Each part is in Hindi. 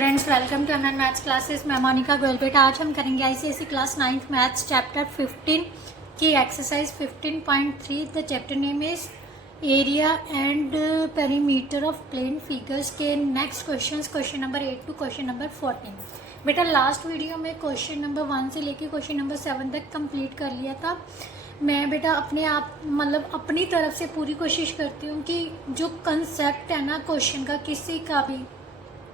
Friends, welcome to MN maths classes. मैं मोनिका गोयल। बेटा आज हम करेंगे ICSE class 9th maths chapter 15 की exercise 15.3। The chapter name is area and perimeter of plane figures के next question number 8 to question number 14। बेटा लास्ट वीडियो में क्वेश्चन नंबर 1 से लेके क्वेश्चन नंबर 7 तक कंप्लीट कर लिया था। मैं बेटा अपने आप अपनी तरफ से पूरी कोशिश करती हूँ कि जो कंसेप्ट है ना क्वेश्चन का, किसी का भी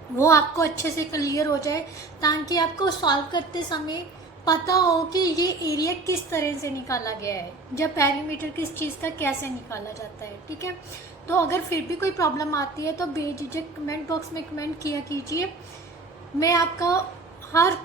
वो आपको अच्छे से क्लियर हो जाए, ताकि आपको सॉल्व करते समय पता हो कि ये एरिया किस तरह से निकाला गया है, जब पेरीमीटर किस चीज़ का कैसे निकाला जाता है। ठीक है, तो अगर फिर भी कोई प्रॉब्लम आती है तो बेझिझक कमेंट बॉक्स में कमेंट किया कीजिए। मैं आपका हर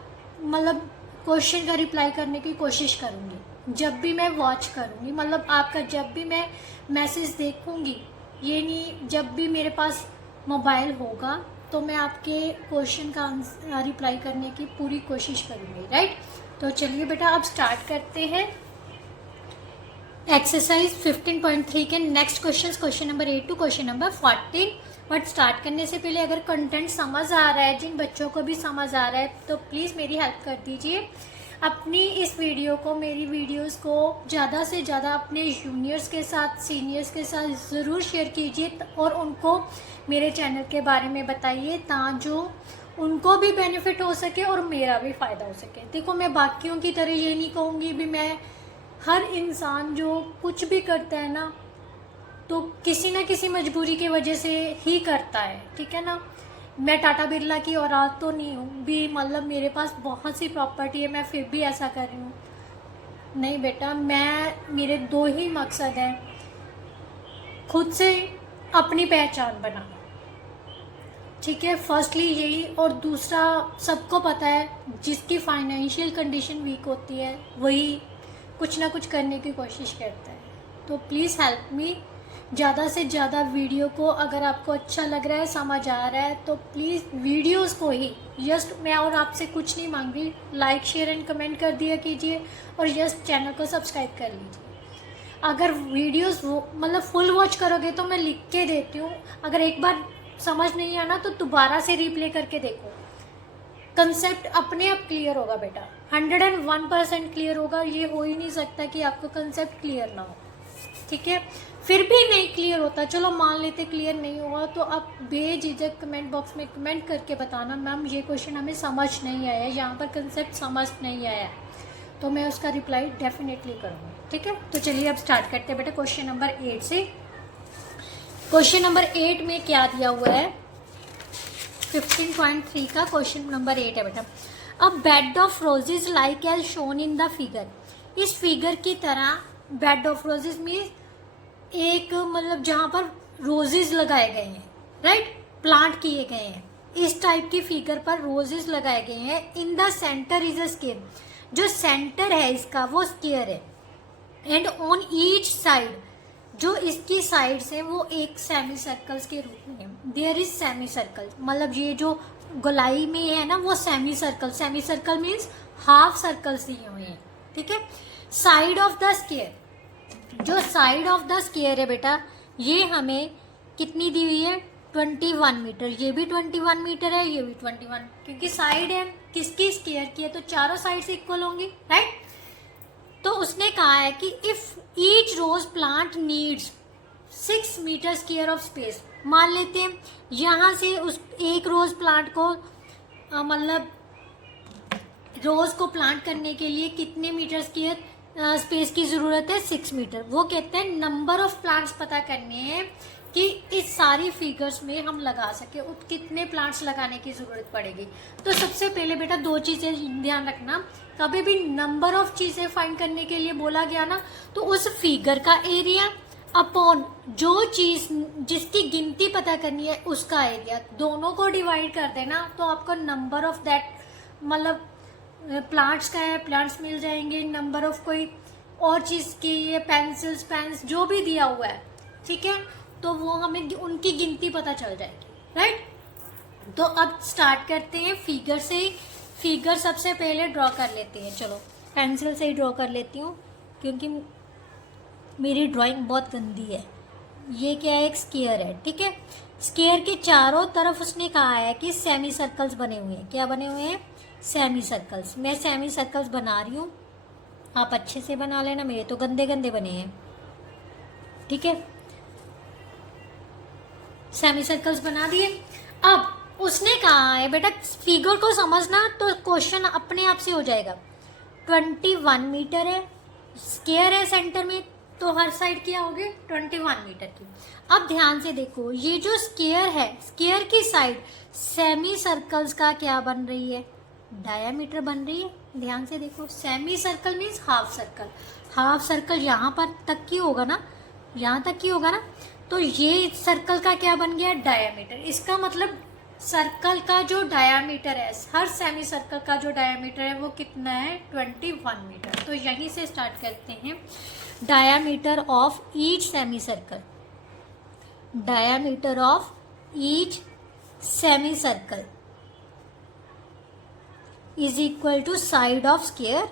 क्वेश्चन का रिप्लाई करने की कोशिश करूँगी जब भी मैं वॉच करूँगी, आपका जब भी मैं मैसेज देखूँगी, ये नहीं जब भी मेरे पास मोबाइल होगा तो मैं आपके क्वेश्चन का रिप्लाई करने की पूरी कोशिश करूँगी। राइट, तो चलिए बेटा अब स्टार्ट करते हैं एक्सरसाइज 15.3 के next question number 8 to question number 14। But start करने से पहले अगर कंटेंट समझ आ रहा है, जिन बच्चों को भी समझ आ रहा है, तो प्लीज़ मेरी हेल्प कर दीजिए। अपनी इस वीडियो को, मेरी वीडियोस को ज़्यादा से ज़्यादा अपने जूनियर्स के साथ, सीनियर्स के साथ ज़रूर शेयर कीजिए और उनको मेरे चैनल के बारे में बताइए, ताकि उनको भी बेनिफिट हो सके और मेरा भी फ़ायदा हो सके। देखो, मैं बाकियों की तरह ये नहीं कहूँगी भी मैं हर इंसान जो कुछ भी करता है ना, तो किसी न किसी मजबूरी की वजह से ही करता है। ठीक है ना, मैं टाटा बिरला की औलाद तो नहीं हूँ भी, मेरे पास बहुत सी प्रॉपर्टी है मैं फिर भी ऐसा कर रही हूँ। नहीं बेटा, मेरे दो ही मकसद हैं, खुद से अपनी पहचान बनाना। ठीक है, फर्स्टली यही, और दूसरा सबको पता है जिसकी फाइनेंशियल कंडीशन वीक होती है वही कुछ ना कुछ करने की कोशिश करता है। तो प्लीज़ हेल्प मी। ज़्यादा से ज़्यादा वीडियो को, अगर आपको अच्छा लग रहा है, समझ आ रहा है, तो प्लीज़ वीडियोस को ही जस्ट, मैं और आपसे कुछ नहीं मांग रही, लाइक शेयर एंड कमेंट कर दिया कीजिए और जस्ट चैनल को सब्सक्राइब कर लीजिए। अगर वीडियोस फुल वॉच करोगे तो मैं लिख के देती हूँ, अगर एक बार समझ नहीं आना तो दोबारा से रिप्ले करके देखो, कंसेप्ट अपने आप क्लियर होगा बेटा, 101% क्लियर होगा। ये हो ही नहीं सकता कि आपको कंसेप्ट क्लियर ना हो। ठीक है, फिर भी नहीं क्लियर होता, चलो मान लेते क्लियर नहीं हुआ, तो आप बेझिझक कमेंट बॉक्स में कमेंट करके बताना, मैम ये क्वेश्चन हमें समझ नहीं आया, यहाँ पर कंसेप्ट समझ नहीं आया, तो मैं उसका रिप्लाई डेफिनेटली करूँगी। ठीक है, तो चलिए अब स्टार्ट करते हैं बेटा क्वेश्चन नंबर 8 से। क्वेश्चन नंबर 8 में क्या दिया हुआ है, 15.3 का क्वेश्चन नंबर 8 है बेटा। अब bed of roses like as shown in the figure. इस फिगर की तरह बेड ऑफ रोजेज मीन्स एक जहाँ पर रोजेज लगाए गए हैं, राइट, प्लांट किए गए हैं, इस टाइप की फिगर पर रोजेज लगाए गए हैं। In the centre is a square, जो सेंटर है इसका वो स्केयर है, एंड ऑन ईच साइड, जो इसकी साइड्स हैं वो एक सेमी सर्कल्स के रूप में है। देयर इज सेमी सर्कल, ये जो गोलाई में है ना वो semi circle means half circles दिए हुए हैं। ठीक है, साइड ऑफ द स्केयर, जो साइड ऑफ द स्केयर है बेटा, ये हमें कितनी दी हुई है, 21 मीटर। ये भी 21 मीटर है, ये भी 21, क्योंकि साइड है किसकी, स्केयर की है, तो चारों साइड से इक्वल होंगी। राइट, तो उसने कहा है कि if each rose plant needs 6 meter square of space. मान लेते हैं यहाँ से उस एक रोज प्लांट को रोज को प्लांट करने के लिए कितने मीटर स्क्वायर स्पेस की ज़रूरत है, 6 मीटर। वो कहते हैं नंबर ऑफ प्लांट्स पता करने हैं कि इस सारी फिगर्स में हम लगा सके, कितने प्लांट्स लगाने की ज़रूरत पड़ेगी। तो सबसे पहले बेटा दो चीज़ें ध्यान रखना, कभी भी नंबर ऑफ चीज़ें फाइंड करने के लिए बोला गया ना, तो उस फिगर का एरिया अपॉन जो चीज़ जिसकी गिनती पता करनी है उसका एरिया, दोनों को डिवाइड कर देना, तो आपको नंबर ऑफ दैट प्लांट्स का है, प्लांट्स मिल जाएंगे। नंबर ऑफ कोई और चीज़ की, ये पेंसिल्स, पेन्स जो भी दिया हुआ है, ठीक है, तो वो हमें उनकी गिनती पता चल जाएगी। राइट, तो अब स्टार्ट करते हैं फिगर से। फिगर सबसे पहले ड्रॉ कर लेते हैं, चलो पेंसिल से ही ड्रॉ कर लेती हूँ क्योंकि मेरी ड्राइंग बहुत गंदी है। ये क्या है, एक स्क्वायर है। ठीक है, स्क्वायर के चारों तरफ उसने कहा है कि सेमी सर्कल्स बने हुए हैं। क्या बने हुए हैं? Semi circles. मैं सेमी सर्कल्स बना रही हूँ, आप अच्छे से बना लेना, मेरे तो गंदे गंदे बने हैं, ठीक है। सेमी सर्कल्स बना दिए। अब उसने कहा है बेटा फिगर को समझना तो क्वेश्चन अपने आप से हो जाएगा। 21 मीटर है, स्क्वायर है सेंटर में, तो हर साइड क्या होगी? 21 मीटर की। अब ध्यान से देखो, ये जो स्क्वायर है, स्क्वायर की साइड सेमी सर्कल्स का क्या बन रही है? डायामीटर बन रही है। ध्यान से देखो, semi circle means half circle. Half circle यहाँ पर तक की होगा ना, यहाँ तक की होगा ना, तो ये सर्कल का क्या बन गया? डायामीटर। इसका मतलब सर्कल का जो डायामीटर है, हर सेमी सर्कल का जो डायामीटर है वो कितना है? 21 मीटर। तो यहीं से स्टार्ट करते हैं। Diameter of each semi circle, diameter of each semi circle is equal to side of square,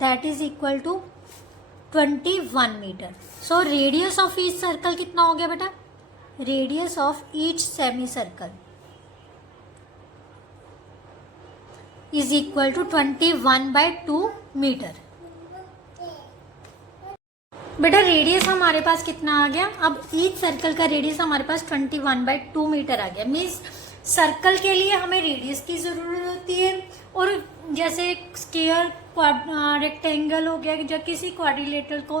that is equal to 21 metre. So radius of each circle कितना हो गया बेटा? Radius of each semi circle is equal to 21/2 metre. बेटा रेडियस हमारे पास कितना आ गया? अब ईच सर्कल का रेडियस हमारे पास 21/2 मीटर आ गया। मीन्स सर्कल के लिए हमें रेडियस की जरूरत होती है, और जैसे स्क्वायर, रेक्टेंगल हो गया, या किसी क्वाड्रिलेटरल को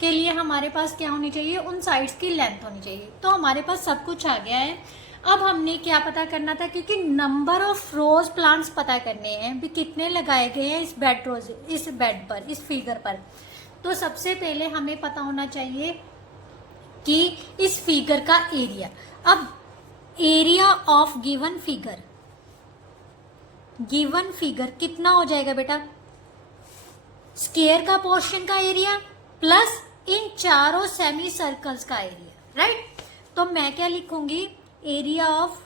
के लिए हमारे पास क्या होनी चाहिए? उन साइड्स की लेंथ होनी चाहिए। तो हमारे पास सब कुछ आ गया है। अब हमने क्या पता करना था? क्योंकि नंबर ऑफ रोज प्लांट्स पता करने हैं भी कितने लगाए गए हैं इस बेड रोज, इस बेड पर, इस फिगर पर। तो सबसे पहले हमें पता होना चाहिए कि इस फिगर का एरिया। अब area of given figure, given figure कितना हो जाएगा बेटा? स्क्वायर का पोर्शन का एरिया प्लस इन चारों सेमी सर्कल्स का एरिया, राइट। तो मैं क्या लिखूंगी? Area of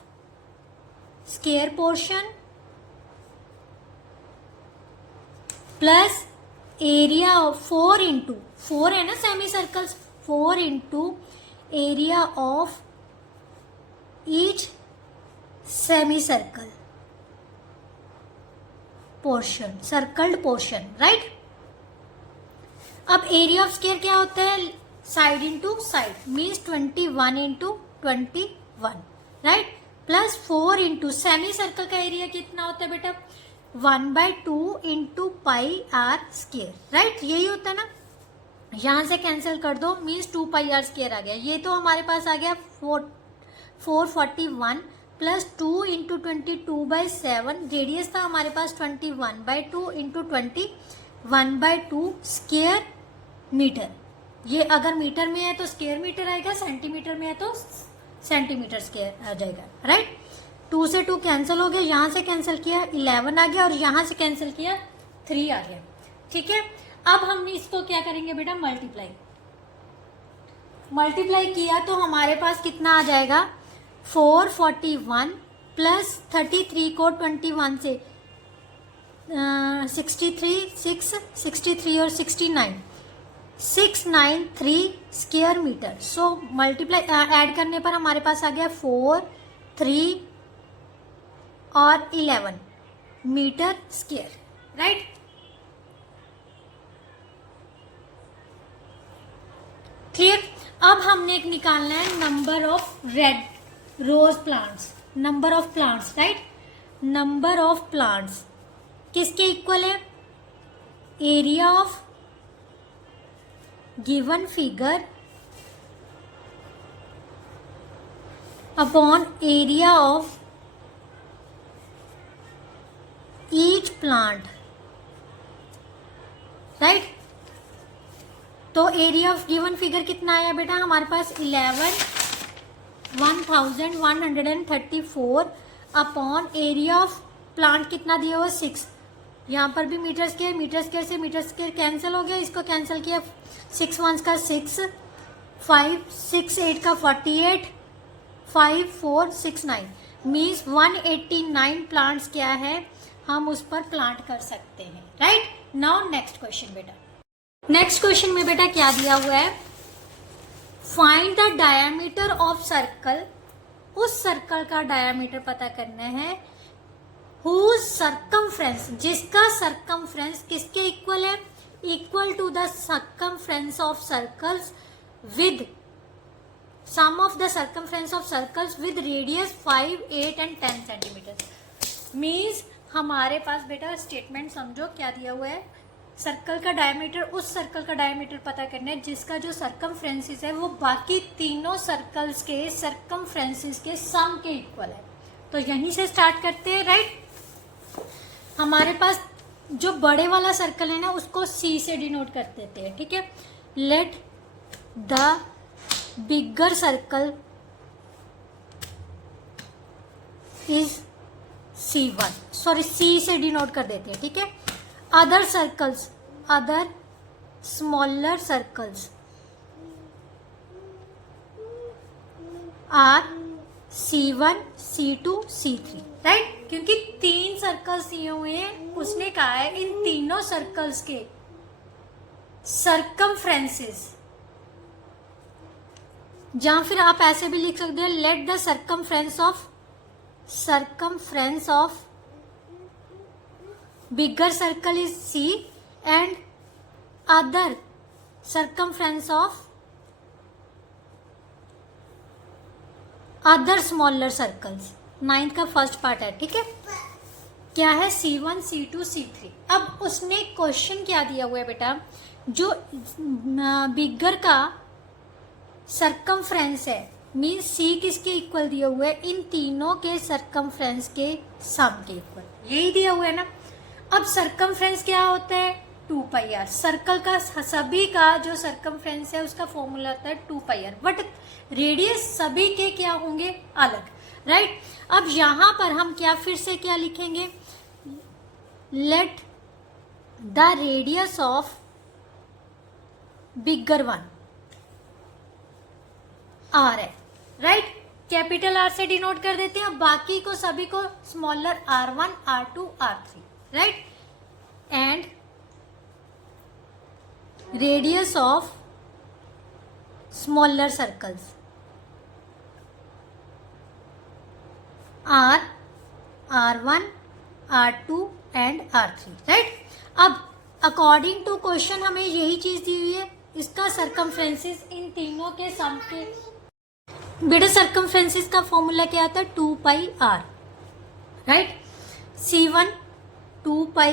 square portion plus area of 4 है ना semi circles, 4 into area of each semi circle portion, circled portion, right. अब एरिया ऑफ स्क्वायर क्या होता है? Side into side, means 21 into 21, right, plus 4 into semi circle का एरिया कितना होता है बेटा? 1/2 into pi are square, right. यही होता है ना, यहां से कैंसिल कर दो, मीन्स 2 पाई आर स्क्वायर आ गया। ये तो हमारे पास आ गया 441 प्लस 2 इंटू 22/7। रेडियस था हमारे पास 21/2 इंटू 21/2 स्क्वायर मीटर। ये अगर मीटर में है तो स्क्वायर मीटर आएगा, सेंटीमीटर में है तो सेंटीमीटर स्क्वायर आ जाएगा, राइट। 2 से 2 कैंसिल हो गया, यहां से कैंसिल किया 11 आ गया, और यहां से कैंसिल किया 3 आ गया, ठीक है। अब हम इसको क्या करेंगे बेटा? मल्टीप्लाई किया तो हमारे पास कितना आ जाएगा? 441 प्लस 33 को 21 से 63 और 69, 693 square metre. So multiply add करने पर हमारे पास आ गया 4, 3 और 11 मीटर स्क्वायर, राइट। क्लियर। अब हमने एक निकालना है number of red rose plants, number of plants, right. Number of plants किसके इक्वल है? Area of given figure upon area of each plant, right. तो एरिया ऑफ गिवन फिगर कितना आया बेटा? हमारे पास 1134 अपॉन एरिया ऑफ प्लांट कितना दिया हुआ? 6। यहाँ पर भी मीटर स्क्वायर से मीटर स्क्वायर कैंसिल हो गया, इसको कैंसिल किया, 6 1 का 6, 5 6 8 का 48, 5 4 6 9, मीन्स 189 प्लांट्स क्या है हम उस पर प्लांट कर सकते हैं, राइट। नाउ नेक्स्ट क्वेश्चन बेटा। नेक्स्ट क्वेश्चन में बेटा क्या दिया हुआ है? Find the diameter of circle, उस सर्कल का डायमीटर पता करना है। हुज सर्कमफ्रेंस, जिसका सर्कमफ्रेंस किसके इक्वल है, equal to the circumference of circles with sum of the circumference of circles with radius 5, 8 and 10 centimetre. Means हमारे पास बेटा स्टेटमेंट समझो क्या दिया हुआ है, सर्कल का डायमीटर, उस सर्कल का डायमीटर पता करना है जिसका जो सर्कमफ्रेंसिस है वो बाकी तीनों सर्कल्स के सर्कमफ्रेंसिस के सम के इक्वल है। तो यहीं से स्टार्ट करते हैं, राइट। हमारे पास जो बड़े वाला सर्कल है ना उसको सी से डिनोट कर देते हैं, ठीक है। Let the bigger circle is C1, sorry C से डिनोट कर देते हैं, ठीक है। Other circles, other smaller circles are C1, C2, C3, right. क्योंकि 3 सर्कल्स दिए हुए हैं, उसने कहा है इन तीनों सर्कल्स के सर्कमफ्रेंसेस, या फिर आप ऐसे भी लिख सकते हैं, let the circumference of bigger circle is C and other circumference of other smaller circles। 9th का फर्स्ट पार्ट है, ठीक है। क्या है, C1, C2, C3। अब उसने क्वेश्चन क्या दिया हुआ है बेटा, जो बिगर का सर्कमफ्रेंस है, मीन्स सी किसके इक्वल दिया हुआ है, इन तीनों के सर्कमफ्रेंस के सम के इक्वल, यही दिया हुआ है ना। अब सर्कमफ्रेंस क्या होता है, 2πr। सर्कल का सभी का जो सर्कमफ्रेंस है उसका फॉर्मूला होता है 2πr, बट रेडियस सभी के क्या होंगे, अलग, राइट। अब यहां पर हम क्या फिर से क्या लिखेंगे, let the radius of bigger one R है, राइट। कैपिटल आर से डिनोट कर देते हैं, बाकी को सभी को smaller R1, R2, R3, right. And radius of smaller circles are R1, R2 and R3, right. अब अकॉर्डिंग टू क्वेश्चन हमें यही चीज दी हुई है, इसका सर्कमफ्रेंसेस इन तीनों के सम के, बेटा सर्कमफ्रेंसेस का फॉर्मूला क्या आता है, 2πr, right. C1 2π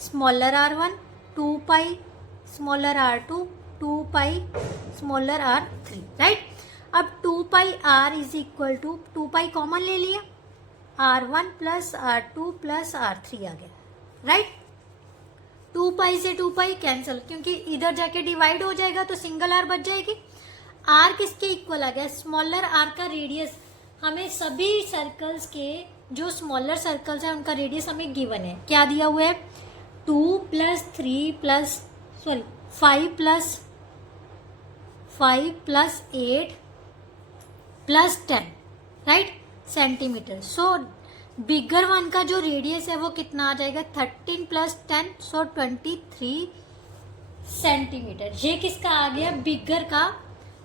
smaller R1, 2π smaller R2, 2π smaller R3, right. अब 2πr is equal to 2π common ले लिया, R1 plus R2 plus R3 आ गया, राइट। 2π से 2π कैंसिल, क्योंकि इधर जाके डिवाइड हो जाएगा तो सिंगल आर बच जाएगी। आर किसके इक्वल आ गया, स्मॉलर आर का रेडियस, हमें सभी सर्कल्स के जो स्मॉलर सर्कल्स हैं उनका रेडियस हमें गिवन है, क्या दिया हुआ है, 2 plus 3 plus 5 plus 8 plus 10, right, centimetre. So bigger one का जो रेडियस है वो कितना आ जाएगा, 13 प्लस 10, सो 23 सेंटीमीटर। ये किसका आ गया, बिगर का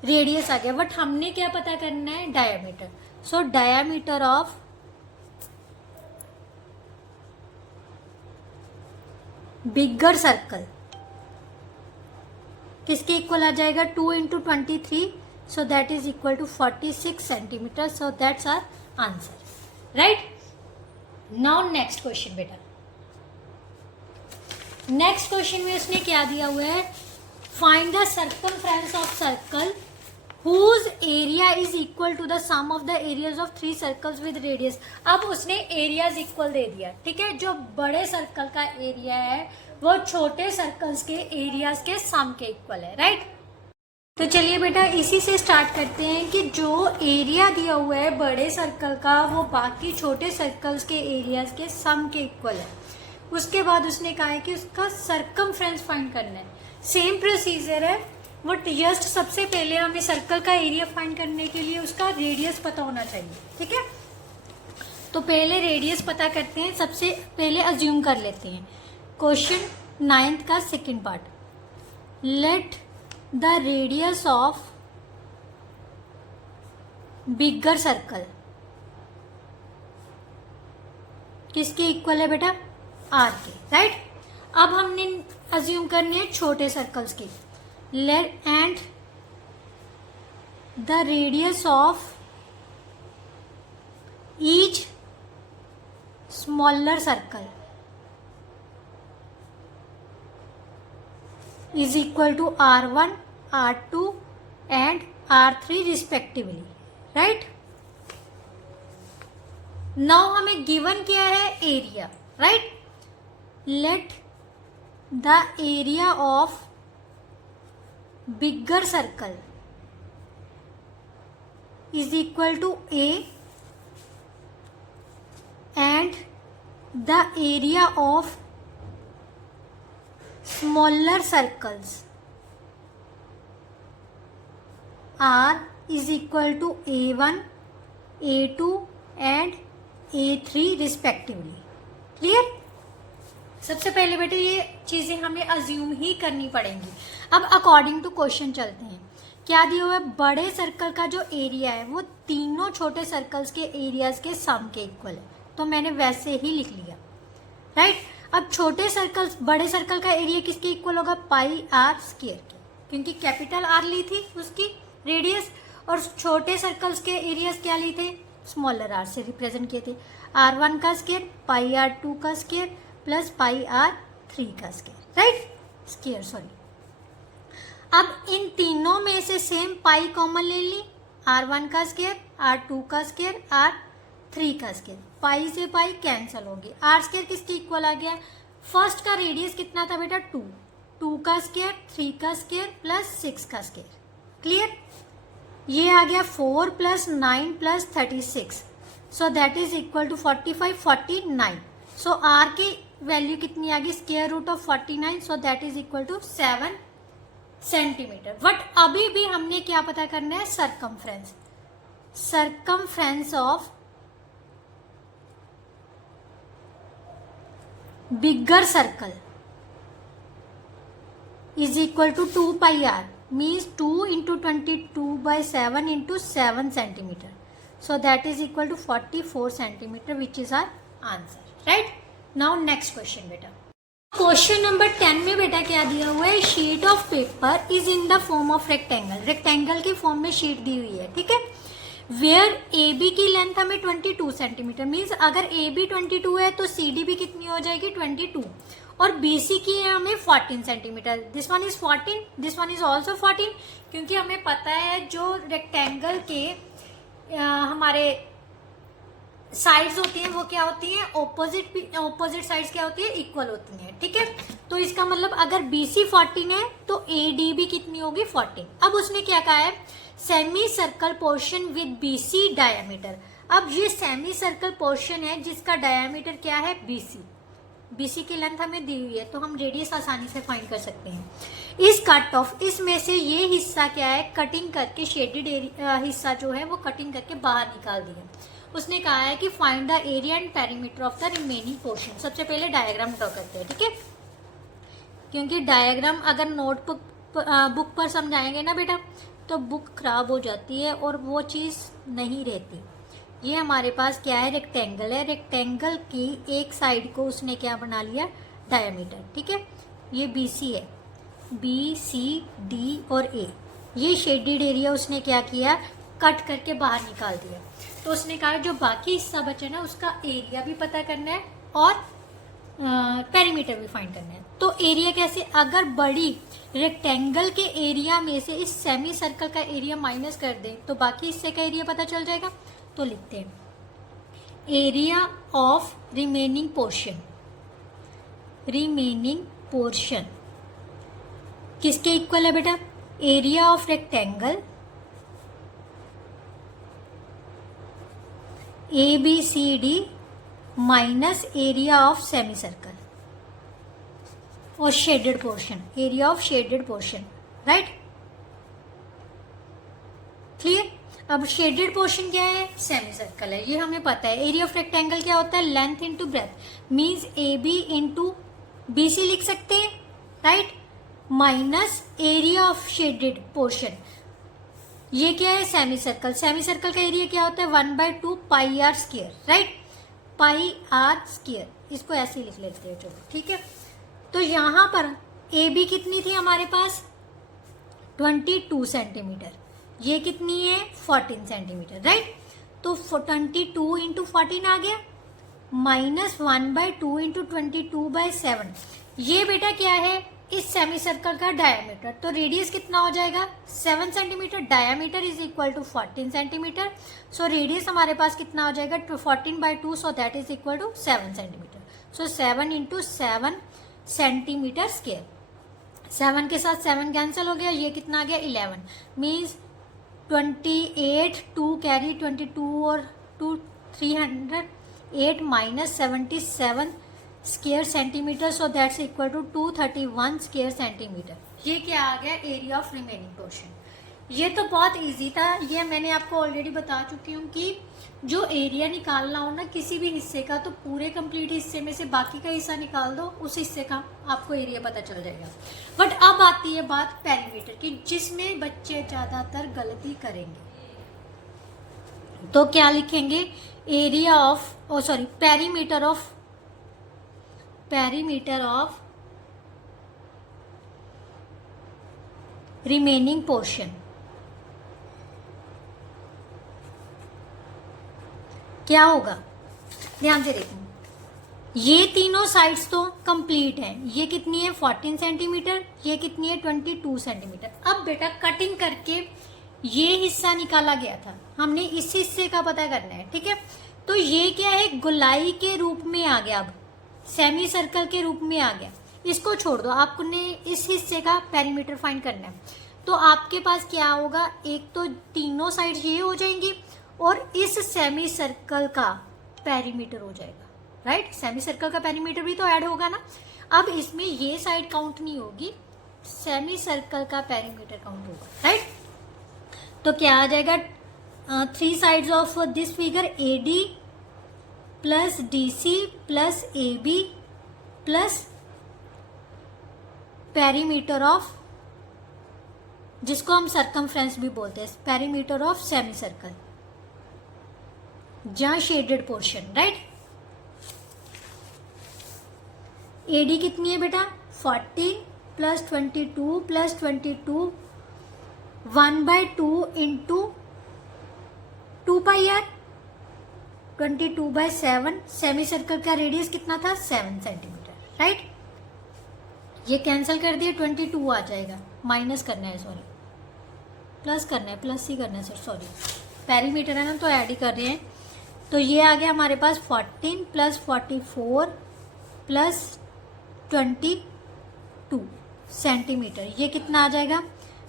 रेडियस आ गया, बट हमने क्या पता करना है, diameter. So diameter of bigger circle किसके इक्वल आ जाएगा, 2 into 23, so that is equal to 46 centimetre. So that's our answer, right. Now next question बेटा, नेक्स्ट क्वेश्चन में उसने क्या दिया हुआ है, find the circumference of circle whose area is equal to the sum of the areas of 3 circles with radius। अब उसने एरियाज इक्वल दे दिया, ठीक है। जो बड़े सर्कल का एरिया है वो छोटे सर्कल्स के एरियाज के सम के इक्वल है, राइट। तो चलिए बेटा इसी से स्टार्ट करते हैं कि जो एरिया दिया हुआ है बड़े सर्कल का वो बाकी छोटे सर्कल्स के एरियाज के सम के इक्वल है। उसके बाद उसने कहा है कि उसका सर्कमफ्रेंस फाइंड करना है। सेम प्रोसीजर है, बट जस्ट सबसे पहले हमें सर्कल का एरिया फाइंड करने के लिए उसका रेडियस पता होना चाहिए, ठीक है। तो पहले रेडियस पता करते हैं, सबसे पहले अज्यूम कर लेते हैं। क्वेश्चन 9th का second part, late the radius of bigger circle किसके इक्वल है बेटा? आर के, राइट। अब हमने अज्यूम करनी है छोटे सर्कल्स की। Let and the radius of each smaller circle is equal to R1, R2 and R3 respectively, right? Now हमें given क्या है? Area, right? Let the area of bigger circle is equal to A and the area of smaller circles R is equal to A1, A2 and A3 respectively. Clear? सबसे पहले बेटे ये चीजें हमें अज्यूम ही करनी पड़ेंगी। अब अकॉर्डिंग टू क्वेश्चन चलते हैं। क्या दिया हुआ है? बड़े सर्कल का जो एरिया है वो तीनों छोटे सर्कल्स के एरियाज के सम के इक्वल है, तो मैंने वैसे ही लिख लिया, राइट। अब छोटे सर्कल्स बड़े सर्कल का एरिया किसके इक्वल होगा? पाई आर स्क्वायर के, क्योंकि कैपिटल आर ली थी उसकी रेडियस, और छोटे सर्कल्स के एरियाज क्या ली थे? स्मॉलर आर से रिप्रेजेंट किए थे। R1 का स्क्वायर पाई R2 का स्क्वायर प्लस पाई R3 का स्क्वायर, राइट, स्क्वायर सॉरी। अब इन तीनों में से सेम पाई कॉमन ले ली, R1 का स्क्वायर, R2 का स्क्वायर, R3 का स्क्वायर, पाई से पाई कैंसल हो गई। आर स्क्वायर किसके इक्वल आ गया? फर्स्ट का रेडियस कितना था बेटा? 2, 2 का स्क्वायर, 3 का स्क्वायर प्लस 6 का स्क्वायर। क्लियर? ये आ गया 4 plus 9 plus 36, so that is equal to 45, 49। So r की वैल्यू कितनी आ गई? Square root of 49, so that is equal to 7 centimetre. But अभी भी हमने क्या पता करना है? Circumference. Circumference of bigger circle is equal to 2 pi r, means 2 into 22 by 7 into 7 centimeter, so that is equal to 44 centimeter, which is our answer, right? Now next question बेटा। क्वेश्चन नंबर 10 में बेटा क्या दिया हुआ है? Sheet of paper is in the form of rectangle. Rectangle की फॉर्म में शीट दी हुई है, ठीक है। वेयर ए बी की लेंथ हमें 22 सेंटीमीटर, मीन्स अगर ए बी 22 है तो सी डी भी कितनी हो जाएगी? 22, और बी सी की है हमें 14 centimetre. This one is 14, this one is also 14, क्योंकि हमें पता है जो रेक्टेंगल के हमारे साइड्स होती हैं वो क्या होती हैं? ऑपोजिट साइड्स क्या होती है? इक्वल होती हैं, ठीक है। तो इसका मतलब अगर बी सी 14 है तो ए डी भी कितनी होगी? 14। अब उसने क्या कहा है? Semi circle portion with BC diameter. अब ये सेमी सर्कल पोर्शन है जिसका डायामीटर क्या है? बीसी। बीसी की लेंथ हमें दी हुई है तो हम रेडियस आसानी से फाइंड कर सकते हैं। इस कट ऑफ, इसमें से ये हिस्सा क्या है? कटिंग करके शेडेड हिस्सा जो है वो कटिंग करके बाहर निकाल दिया। उसने कहा है कि find the area and perimeter of the remaining portion. सबसे पहले डायग्राम ड्रॉ करते हैं, ठीक है, क्योंकि डायग्राम अगर नोटबुक बुक पर समझाएंगे ना बेटा तो बुक खराब हो जाती है और वो चीज़ नहीं रहती। ये हमारे पास क्या है? रेक्टेंगल है। रेक्टेंगल की एक साइड को उसने क्या बना लिया? डायमीटर, ठीक है। ये बी सी है, बी सी डी और ए। ये शेडेड एरिया उसने क्या किया? कट करके बाहर निकाल दिया। तो उसने कहा जो बाकी हिस्सा बचा ना उसका एरिया भी पता करना है और पेरीमीटर भी फाइंड करना है। तो एरिया कैसे? अगर बड़ी रेक्टेंगल के एरिया में से इस सेमी सर्कल का एरिया माइनस कर दें तो बाकी हिस्से का एरिया पता चल जाएगा। तो लिखते हैं area of remaining portion. Remaining portion किसके इक्वल है बेटा? Area of rectangle A B C D minus area of semi circle और shaded portion, area of shaded portion, right. Clear? अब शेडेड पोर्शन क्या है? सेमी सर्कल है, ये हमें पता है। एरिया ऑफ रेक्टेंगल क्या होता है? Length into breadth, means A B into B C लिख सकते हैं, right, minus area of shaded portion. ये क्या है, सेमी सर्कल। सेमी सर्कल का एरिया क्या होता है, 1/2 pi are square, right, pi are square, इसको ऐसे ही लिख लेते हैं, चलो ठीक है। तो यहाँ पर ए बी कितनी थी हमारे पास, 22 सेंटीमीटर, ये कितनी है 14 सेंटीमीटर, राइट। तो 22 इंटू 14 आ गया, -1/2 इंटू 22/7, ये बेटा क्या है, इस सेमी सर्कल का डायमीटर। तो रेडियस कितना हो जाएगा 7 centimetre, diameter is equal to 14 centimetre. So radius हमारे पास कितना हो जाएगा 14/2, so that is equal to 7 centimetre. So 7 into 7 centimetre square. 7 के साथ 7 कैंसिल हो गया, ये कितना आ गया 11, मीन्स 28, 2 कैरी 22 और 2 308 minus 77 square centimetre, so that's equal to 231 square centimetre. ये क्या आ गया, एरिया ऑफ रिमेनिंग पोर्शन। ये तो बहुत इजी था, ये मैंने आपको ऑलरेडी बता चुकी हूँ कि जो एरिया निकालना हो ना किसी भी हिस्से का, तो पूरे कंप्लीट हिस्से में से बाकी का हिस्सा निकाल दो, उस हिस्से का आपको एरिया पता चल जाएगा। बट अब आती है बात पेरीमीटर की, जिसमें बच्चे ज़्यादातर गलती करेंगे। तो क्या लिखेंगे, area of perimeter of remaining portion. क्या होगा, ध्यान से देखो, ये तीनों साइड्स तो कंप्लीट हैं, ये कितनी है 14 सेंटीमीटर, ये कितनी है 22 सेंटीमीटर। अब बेटा कटिंग करके ये हिस्सा निकाला गया था, हमने इस हिस्से का पता करना है, ठीक है। तो ये क्या है, गोलाई के रूप में आ गया, अब सेमी सर्कल के रूप में आ गया। इसको छोड़ दो, आपने इस हिस्से का पेरीमीटर फाइंड करना है। तो आपके पास क्या होगा, एक तो तीनों साइड ये हो जाएंगी और इस सेमी सर्कल का पेरीमीटर हो जाएगा, राइट। सेमी सर्कल का पेरीमीटर भी तो ऐड होगा ना। अब इसमें ये साइड काउंट नहीं होगी, सेमी सर्कल का पेरीमीटर काउंट होगा, राइट। तो क्या आ जाएगा, 3 sides of this figure AD plus DC plus AB plus perimeter of, जिसको हम सर्कमफ्रेंस भी बोलते हैं, पेरीमीटर ऑफ सेमी सर्कल, जहां शेडेड पोर्शन, राइट। AD कितनी है बेटा 14 plus 22 plus 22, 1/2 into 2 pi r, 22/7। Semi circle का रेडियस कितना था 7 सेंटीमीटर, राइट। ये कैंसिल कर दिए, 22 आ जाएगा, माइनस करना है, सॉरी प्लस करना है, प्लस ही करना है सर, सॉरी पेरीमीटर है ना तो ऐड ही कर रहे हैं। तो ये आ गया हमारे पास 14 प्लस 44 प्लस 22 सेंटीमीटर, ये कितना आ जाएगा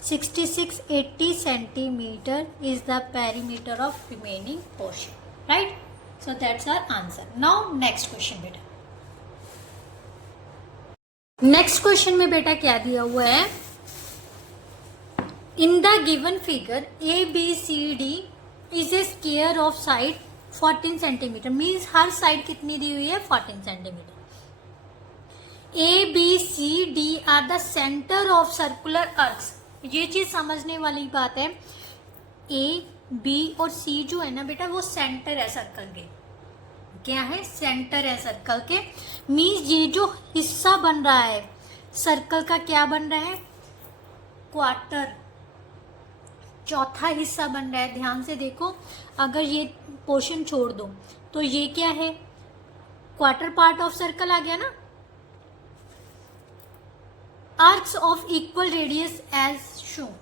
6680 centimetre is the perimeter of remaining portion, right. So that's our answer. Now next question बेटा, नेक्स्ट क्वेश्चन में बेटा क्या दिया हुआ है, in the given figure ABCD is a square of side 14 centimetre, means हर साइड कितनी दी हुई है 14 centimetre. ABCD are the centre of circular arcs. ये चीज समझने वाली बात है, A, B और C जो है ना बेटा वो सेंटर है सर्कल के, क्या है सेंटर है सर्कल के। मीन्स ये जो हिस्सा बन रहा है सर्कल का, क्या बन रहा है क्वार्टर, चौथा हिस्सा बन रहा है। ध्यान से देखो, अगर ये पोर्शन छोड़ दो तो ये क्या है क्वार्टर पार्ट ऑफ सर्कल आ गया ना। Arcs of equal radius as shown,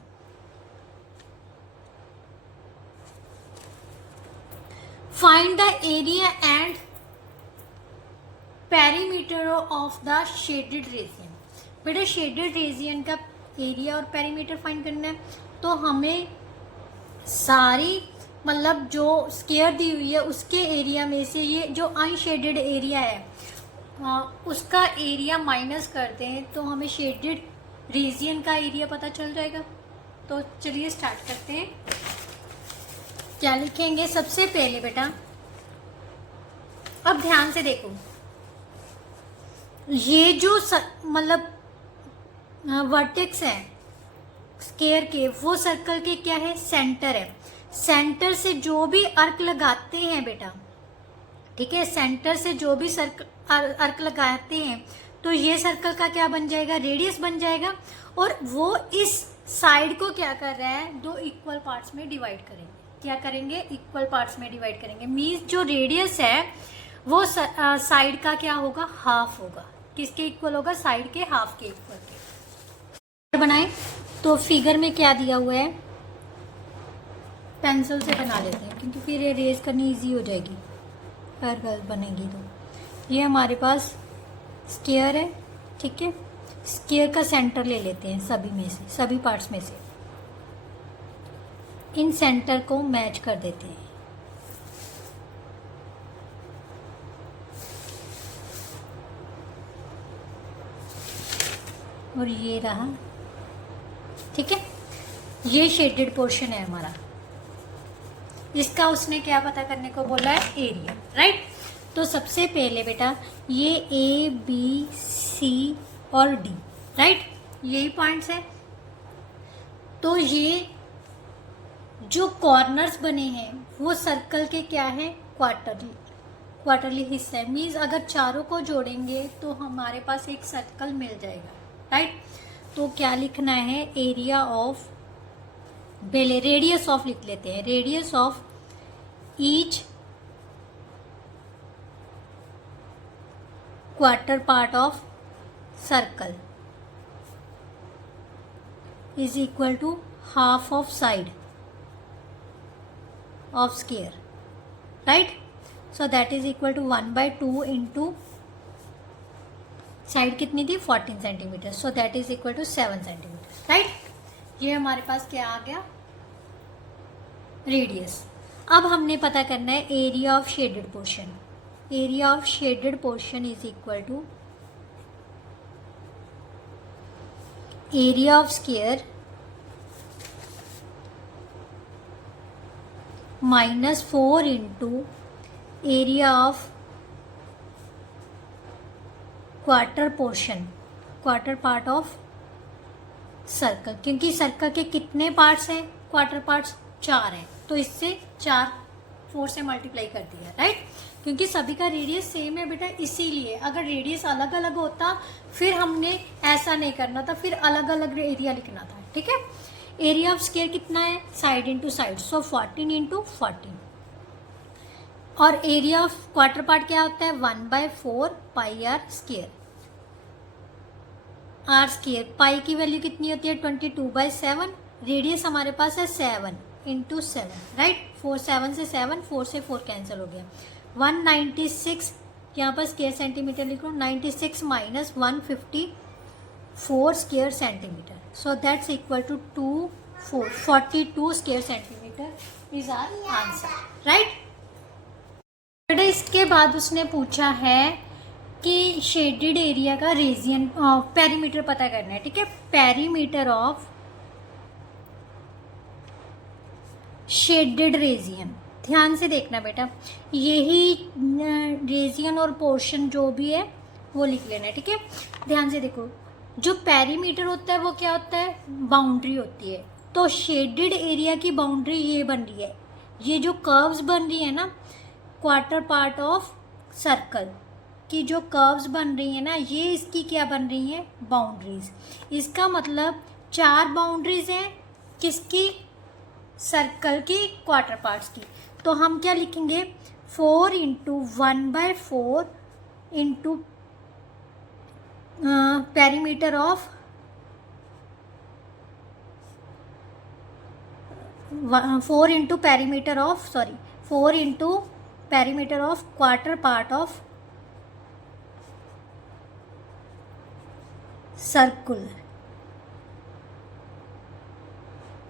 find the area and perimeter of the shaded region. बेटा शेडेड रीजन का एरिया और पेरीमीटर फाइंड करना है, तो हमें सारी मतलब जो स्क्वायर दी हुई है उसके एरिया में से ये जो अनशेडेड एरिया है उसका एरिया माइनस करते हैं, तो हमें शेडेड रीजन का एरिया पता चल जाएगा। तो चलिए स्टार्ट करते हैं। क्या लिखेंगे सबसे पहले बेटा, अब ध्यान से देखो, ये जो मतलब वर्टेक्स है स्क्वायर के, वो सर्कल के क्या है, सेंटर है। सेंटर से जो भी अर्क लगाते हैं बेटा, ठीक है, सेंटर से जो भी अर्क लगाते हैं तो ये सर्कल का क्या बन जाएगा, रेडियस बन जाएगा। और वो इस साइड को क्या कर रहा है, दो इक्वल पार्ट्स में डिवाइड करेंगे। क्या करेंगे, इक्वल पार्ट्स में डिवाइड करेंगे। मीन्स जो रेडियस है वो साइड का क्या होगा, हाफ होगा। किसके इक्वल होगा, साइड के हाफ के इक्वल के। बनाए तो फिगर में क्या दिया हुआ है, पेंसिल से बना लेते हैं क्योंकि फिर इरेज करनी इजी हो जाएगी अगर बनेगी तो। ये हमारे पास स्क्वायर है, ठीक है। स्क्वायर का सेंटर ले लेते हैं सभी में से, सभी पार्ट्स में से। इन सेंटर को मैच कर देते हैं। और ये रहा, ठीक है। ये शेडेड पोर्शन है हमारा। इसका उसने क्या पता करने को बोला है, एरिया, राइट। तो सबसे पहले बेटा ये ए बी सी और डी, राइट, यही पॉइंट्स है। तो ये जो कॉर्नर्स बने हैं वो सर्कल के क्या है, क्वार्टरली हिस्सा है। मीन्स अगर चारों को जोड़ेंगे तो हमारे पास एक सर्कल मिल जाएगा, राइट। तो क्या लिखना है, एरिया ऑफ, पहले रेडियस ऑफ लिख लेते हैं। Radius of each quarter part of circle is equal to half of side of square, right. So that is equal to 1/2 into side कितनी थी, 14 centimetre. So that is equal to 7 centimetre, right. ये हमारे पास क्या आ गया, रेडियस। अब हमने पता करना है area of shaded portion. Area of shaded portion is equal to area of square -4 into area of quarter portion, quarter part of circle. क्योंकि सर्कल के कितने पार्ट्स हैं, क्वार्टर पार्ट्स 4 हैं, तो इससे 4 से मल्टीप्लाई कर दिया, राइट। क्योंकि सभी का रेडियस सेम है बेटा, इसीलिए। अगर रेडियस अलग अलग होता फिर हमने ऐसा नहीं करना था, फिर अलग अलग एरिया लिखना था, ठीक है। एरिया ऑफ स्क्वायर कितना है, साइड इंटू साइड, सो 14 इंटू 14। और एरिया ऑफ क्वार्टर पार्ट क्या होता है, 1/4 पाई आर स्क्वायर। आर स्क्वायर, पाई की वैल्यू कितनी होती है, 22/7। रेडियस हमारे पास है 7 इंटू 7, राइट। 7 से 7, 4 से 4 कैंसिल हो गया। 196 यहाँ पर स्क्वायर सेंटीमीटर लिखो, 96 minus 154 square centimetre. So that's equal to 42 square centimetre is our answer, right. बेटा इसके बाद उसने पूछा है कि शेडेड एरिया का रीजन पेरीमीटर पता करना है, ठीक है। पेरीमीटर ऑफ शेडेड रीजन, ध्यान से देखना बेटा, यही रीजन और पोर्शन जो भी है वो लिख लेना है, ठीक है। ध्यान से देखो, जो पेरीमीटर होता है वो क्या होता है, बाउंड्री होती है। तो शेडेड एरिया की बाउंड्री ये बन रही है, ये जो कर्व्स बन रही है ना, क्वार्टर पार्ट ऑफ सर्कल की जो कर्व्स बन रही है ना, ये इसकी क्या बन रही है, बाउंड्रीज। इसका मतलब 4 बाउंड्रीज हैं, किसकी, सर्कल की, क्वार्टर पार्ट्स की। तो हम क्या लिखेंगे, 4 into 1/4 into perimeter of 4 into perimeter of 4 into perimeter of quarter part of circular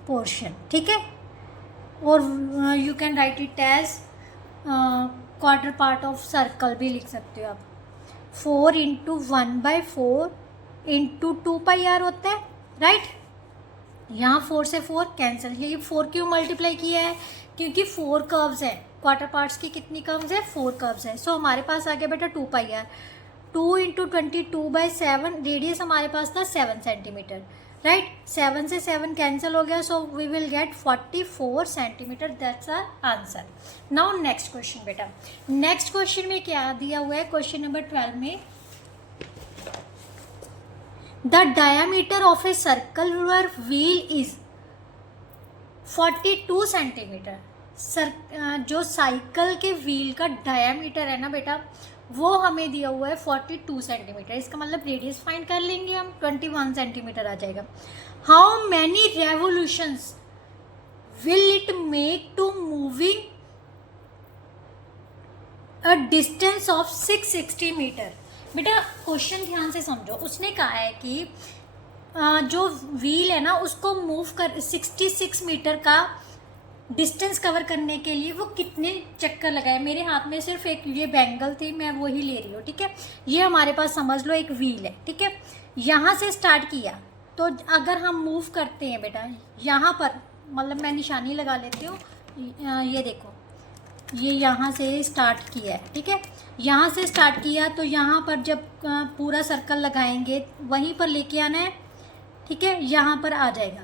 portion, ठीक है। और you can write it as quarter part of circle भी लिख सकते हो आप। 4 इंटू 1/4 इंटू 2πr होता है, राइट। यहाँ 4 से 4 कैंसिल। ये 4 क्यों मल्टीप्लाई किया है, क्योंकि 4 कर्व्स हैं, क्वार्टर पार्ट्स की कितनी कर्व्स है, 4 कर्व्स हैं। सो हमारे पास आ गया बेटा 2πr। 2 इंटू 22/7, रेडियस हमारे पास था 7 सेंटीमीटर। राइट, 7 से 7 कैंसिल हो गया, so we will get 44 centimetre, that's our answer. Now next question बेटा, नेक्स्ट क्वेश्चन में क्या दिया हुआ है, क्वेश्चन नंबर 12 में the diameter of a circular wheel is 42 centimetre. जो साइकिल के व्हील का डायमीटर है ना बेटा, वो हमें दिया हुआ है 42 सेंटीमीटर। इसका मतलब रेडियस फाइंड कर लेंगे हम, 21 सेंटीमीटर आ जाएगा। How many revolutions will it make to moving a distance of 660 metre. बेटा क्वेश्चन ध्यान से समझो, उसने कहा है कि जो व्हील है ना उसको मूव कर 66 मीटर का डिस्टेंस कवर करने के लिए वो कितने चक्कर लगाए। मेरे हाथ में सिर्फ एक ये बैंगल थी, मैं वही ले रही हूँ, ठीक है। ये हमारे पास समझ लो एक व्हील है, ठीक है। यहाँ से स्टार्ट किया तो अगर हम मूव करते हैं बेटा यहाँ पर, मतलब मैं निशानी लगा लेती हूँ, ये देखो ये यहाँ से स्टार्ट किया है, ठीक है। यहाँ से स्टार्ट किया तो यहाँ पर जब पूरा सर्कल लगाएंगे वहीं पर लेके आना है, ठीक है। यहाँ पर आ जाएगा,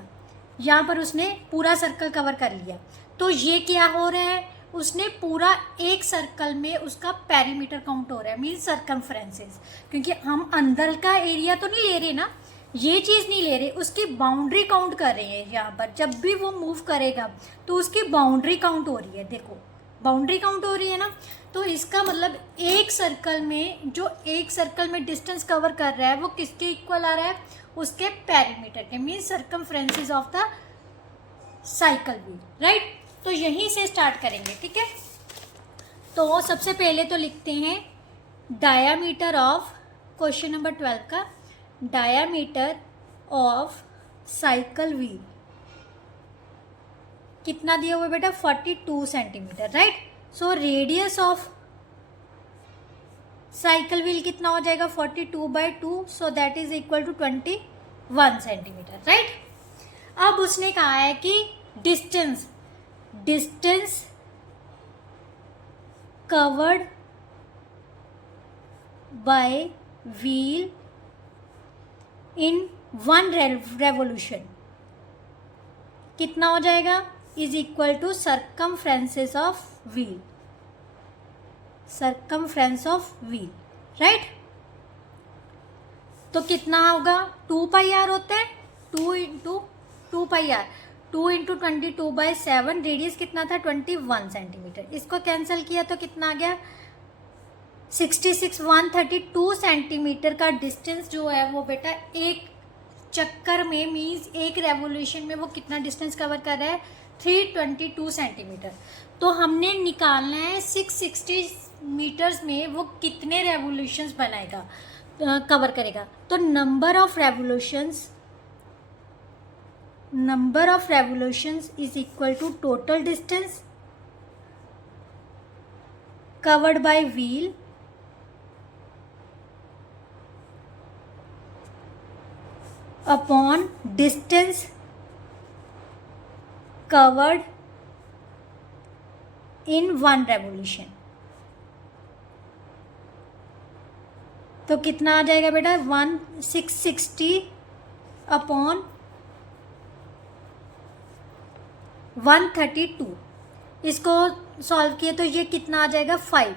यहाँ पर उसने पूरा सर्कल कवर कर लिया। तो ये क्या हो रहा है, उसने पूरा एक सर्कल में उसका पेरीमीटर काउंट हो रहा है, मीन्स सर्कमफ्रेंसेस। क्योंकि हम अंदर का एरिया तो नहीं ले रहे ना, ये चीज़ नहीं ले रहे, उसकी बाउंड्री काउंट कर रहे हैं। यहाँ पर जब भी वो मूव करेगा तो उसकी बाउंड्री काउंट हो रही है, देखो बाउंड्री काउंट हो रही है ना। तो इसका मतलब एक सर्कल में, जो एक सर्कल में डिस्टेंस कवर कर रहा है वो किसके इक्वल आ रहा है, उसके पेरीमीटर के, means circumferences of the cycle wheel, right. तो यहीं से स्टार्ट करेंगे, ठीक है। तो सबसे पहले तो लिखते हैं डायामीटर ऑफ, क्वेश्चन नंबर 12 का डायामीटर ऑफ साइकिल व्हील कितना दिया हुआ है बेटा, 42 centimetre, right. So radius of cycle wheel कितना हो जाएगा, 42/2, so that is equal to 21 centimetre, right. अब उसने कहा है कि distance covered by wheel in 1 revolution कितना हो जाएगा, is equal to circumferences of wheel, circumference of wheel, right. तो कितना होगा, 2πr होता है, 2 इंटू 2πr, 2 इंटू 22/7, रेडियस कितना था 21 सेंटीमीटर। इसको कैंसिल किया तो कितना आ गया 66, 132 सेंटीमीटर का डिस्टेंस जो है वो बेटा एक चक्कर में, मीन्स एक रेवोल्यूशन में वो कितना डिस्टेंस कवर कर रहा है, 322 सेंटीमीटर। तो हमने निकालना है 660 मीटर्स में वो कितने रेवोल्यूशंस बनाएगा, कवर करेगा। तो number of revolutions is equal to total distance covered by wheel upon distance covered in 1 revolution. तो कितना आ जाएगा बेटा, 660 अपॉन 132। इसको सॉल्व किए तो ये कितना आ जाएगा 5,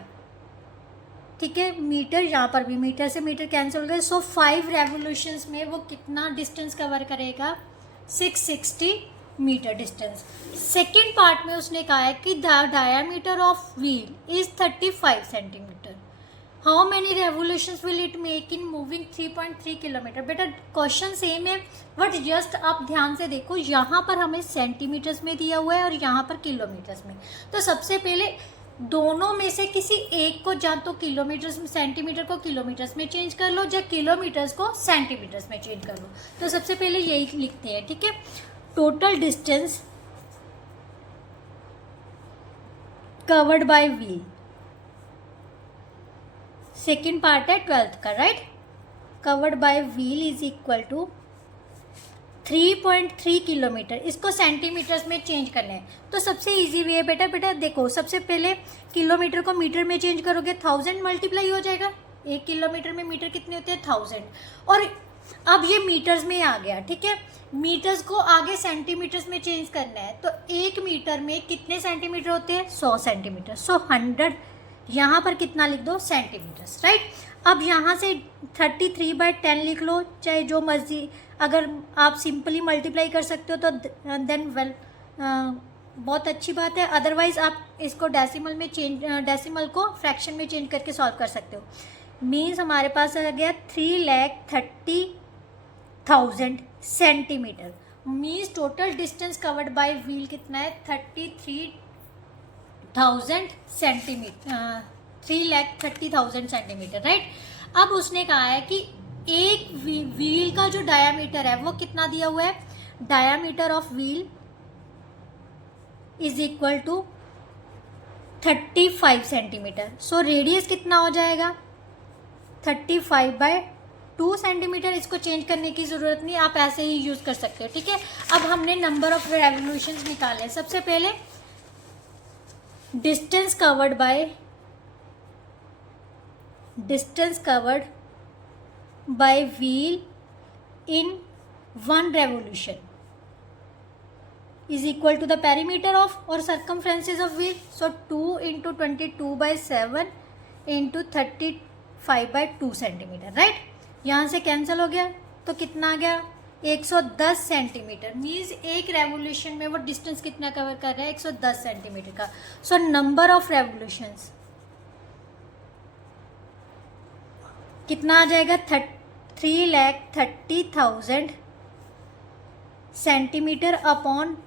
ठीक है। मीटर, यहाँ पर भी मीटर से मीटर कैंसिल हो गए, सो 5 रेवोल्यूशंस में वो कितना डिस्टेंस कवर करेगा, 660 मीटर डिस्टेंस। सेकेंड पार्ट में उसने कहा है कि the diameter of wheel is 35 centimetre. How many revolutions will it make in moving 3.3 kilometre. बेटा क्वेश्चन सेम है, बट जस्ट आप ध्यान से देखो, यहाँ पर हमें सेंटीमीटर्स में दिया हुआ है और यहाँ पर किलोमीटर्स में। तो सबसे पहले दोनों में से किसी एक को, या तो किलोमीटर्स में, सेंटीमीटर को किलोमीटर्स में चेंज कर लो, या किलोमीटर्स को सेंटीमीटर्स में चेंज कर लो। तो सबसे पहले यही लिखते हैं, ठीक है। Total distance covered by wheel, second part है 12th का, right. Covered by wheel is equal to 3.3 kilometre. इसको सेंटीमीटर्स में चेंज करना है तो सबसे इजी वे है बेटा देखो, सबसे पहले किलोमीटर को मीटर में चेंज करोगे, 1000 मल्टीप्लाई हो जाएगा। 1 किलोमीटर में मीटर कितने होते हैं, 1000। और अब ये मीटर्स में आ गया, ठीक है। मीटर्स को आगे सेंटीमीटर्स में चेंज करना है, तो 1 मीटर में कितने सेंटीमीटर होते हैं? 100 सेंटीमीटर। सो 100 यहाँ पर कितना लिख दो? Centimetres, right. अब यहाँ से 33/10 लिख लो, चाहे जो मर्जी। अगर आप सिंपली मल्टीप्लाई कर सकते हो तो देन वेल, बहुत अच्छी बात है। अदरवाइज आप इसको डेसिमल को फ्रैक्शन में चेंज करके सॉल्व कर सकते हो। मीन्स हमारे पास आ गया 3,30,000 centimetre. Means total distance covered by wheel कितना है? 33,000 सेंटीमीटर, 3,30,000 सेंटीमीटर, राइट। अब उसने कहा है कि एक व्हील का जो डायामीटर है वो कितना दिया हुआ है? Diameter of wheel is equal to 35 centimetre. So radius कितना हो जाएगा? 35/2 सेंटीमीटर। इसको चेंज करने की ज़रूरत नहीं, आप ऐसे ही यूज़ कर सकते हो, ठीक है। अब हमने नंबर ऑफ रेवोल्यूशंस निकाले। सबसे पहले distance covered by wheel in 1 revolution is equal to the perimeter of or circumferences of wheel. So 2 into 22/7 into 35/2 centimetre, right. यहाँ से कैंसिल हो गया तो कितना आ गया? 110 सेंटीमीटर। मीन्स एक रेवोल्यूशन में वो डिस्टेंस कितना कवर कर रहा है? 110 सेंटीमीटर का। सो नंबर ऑफ रेवोल्यूशंस कितना आ जाएगा? 3,30,000 सेंटीमीटर अपॉन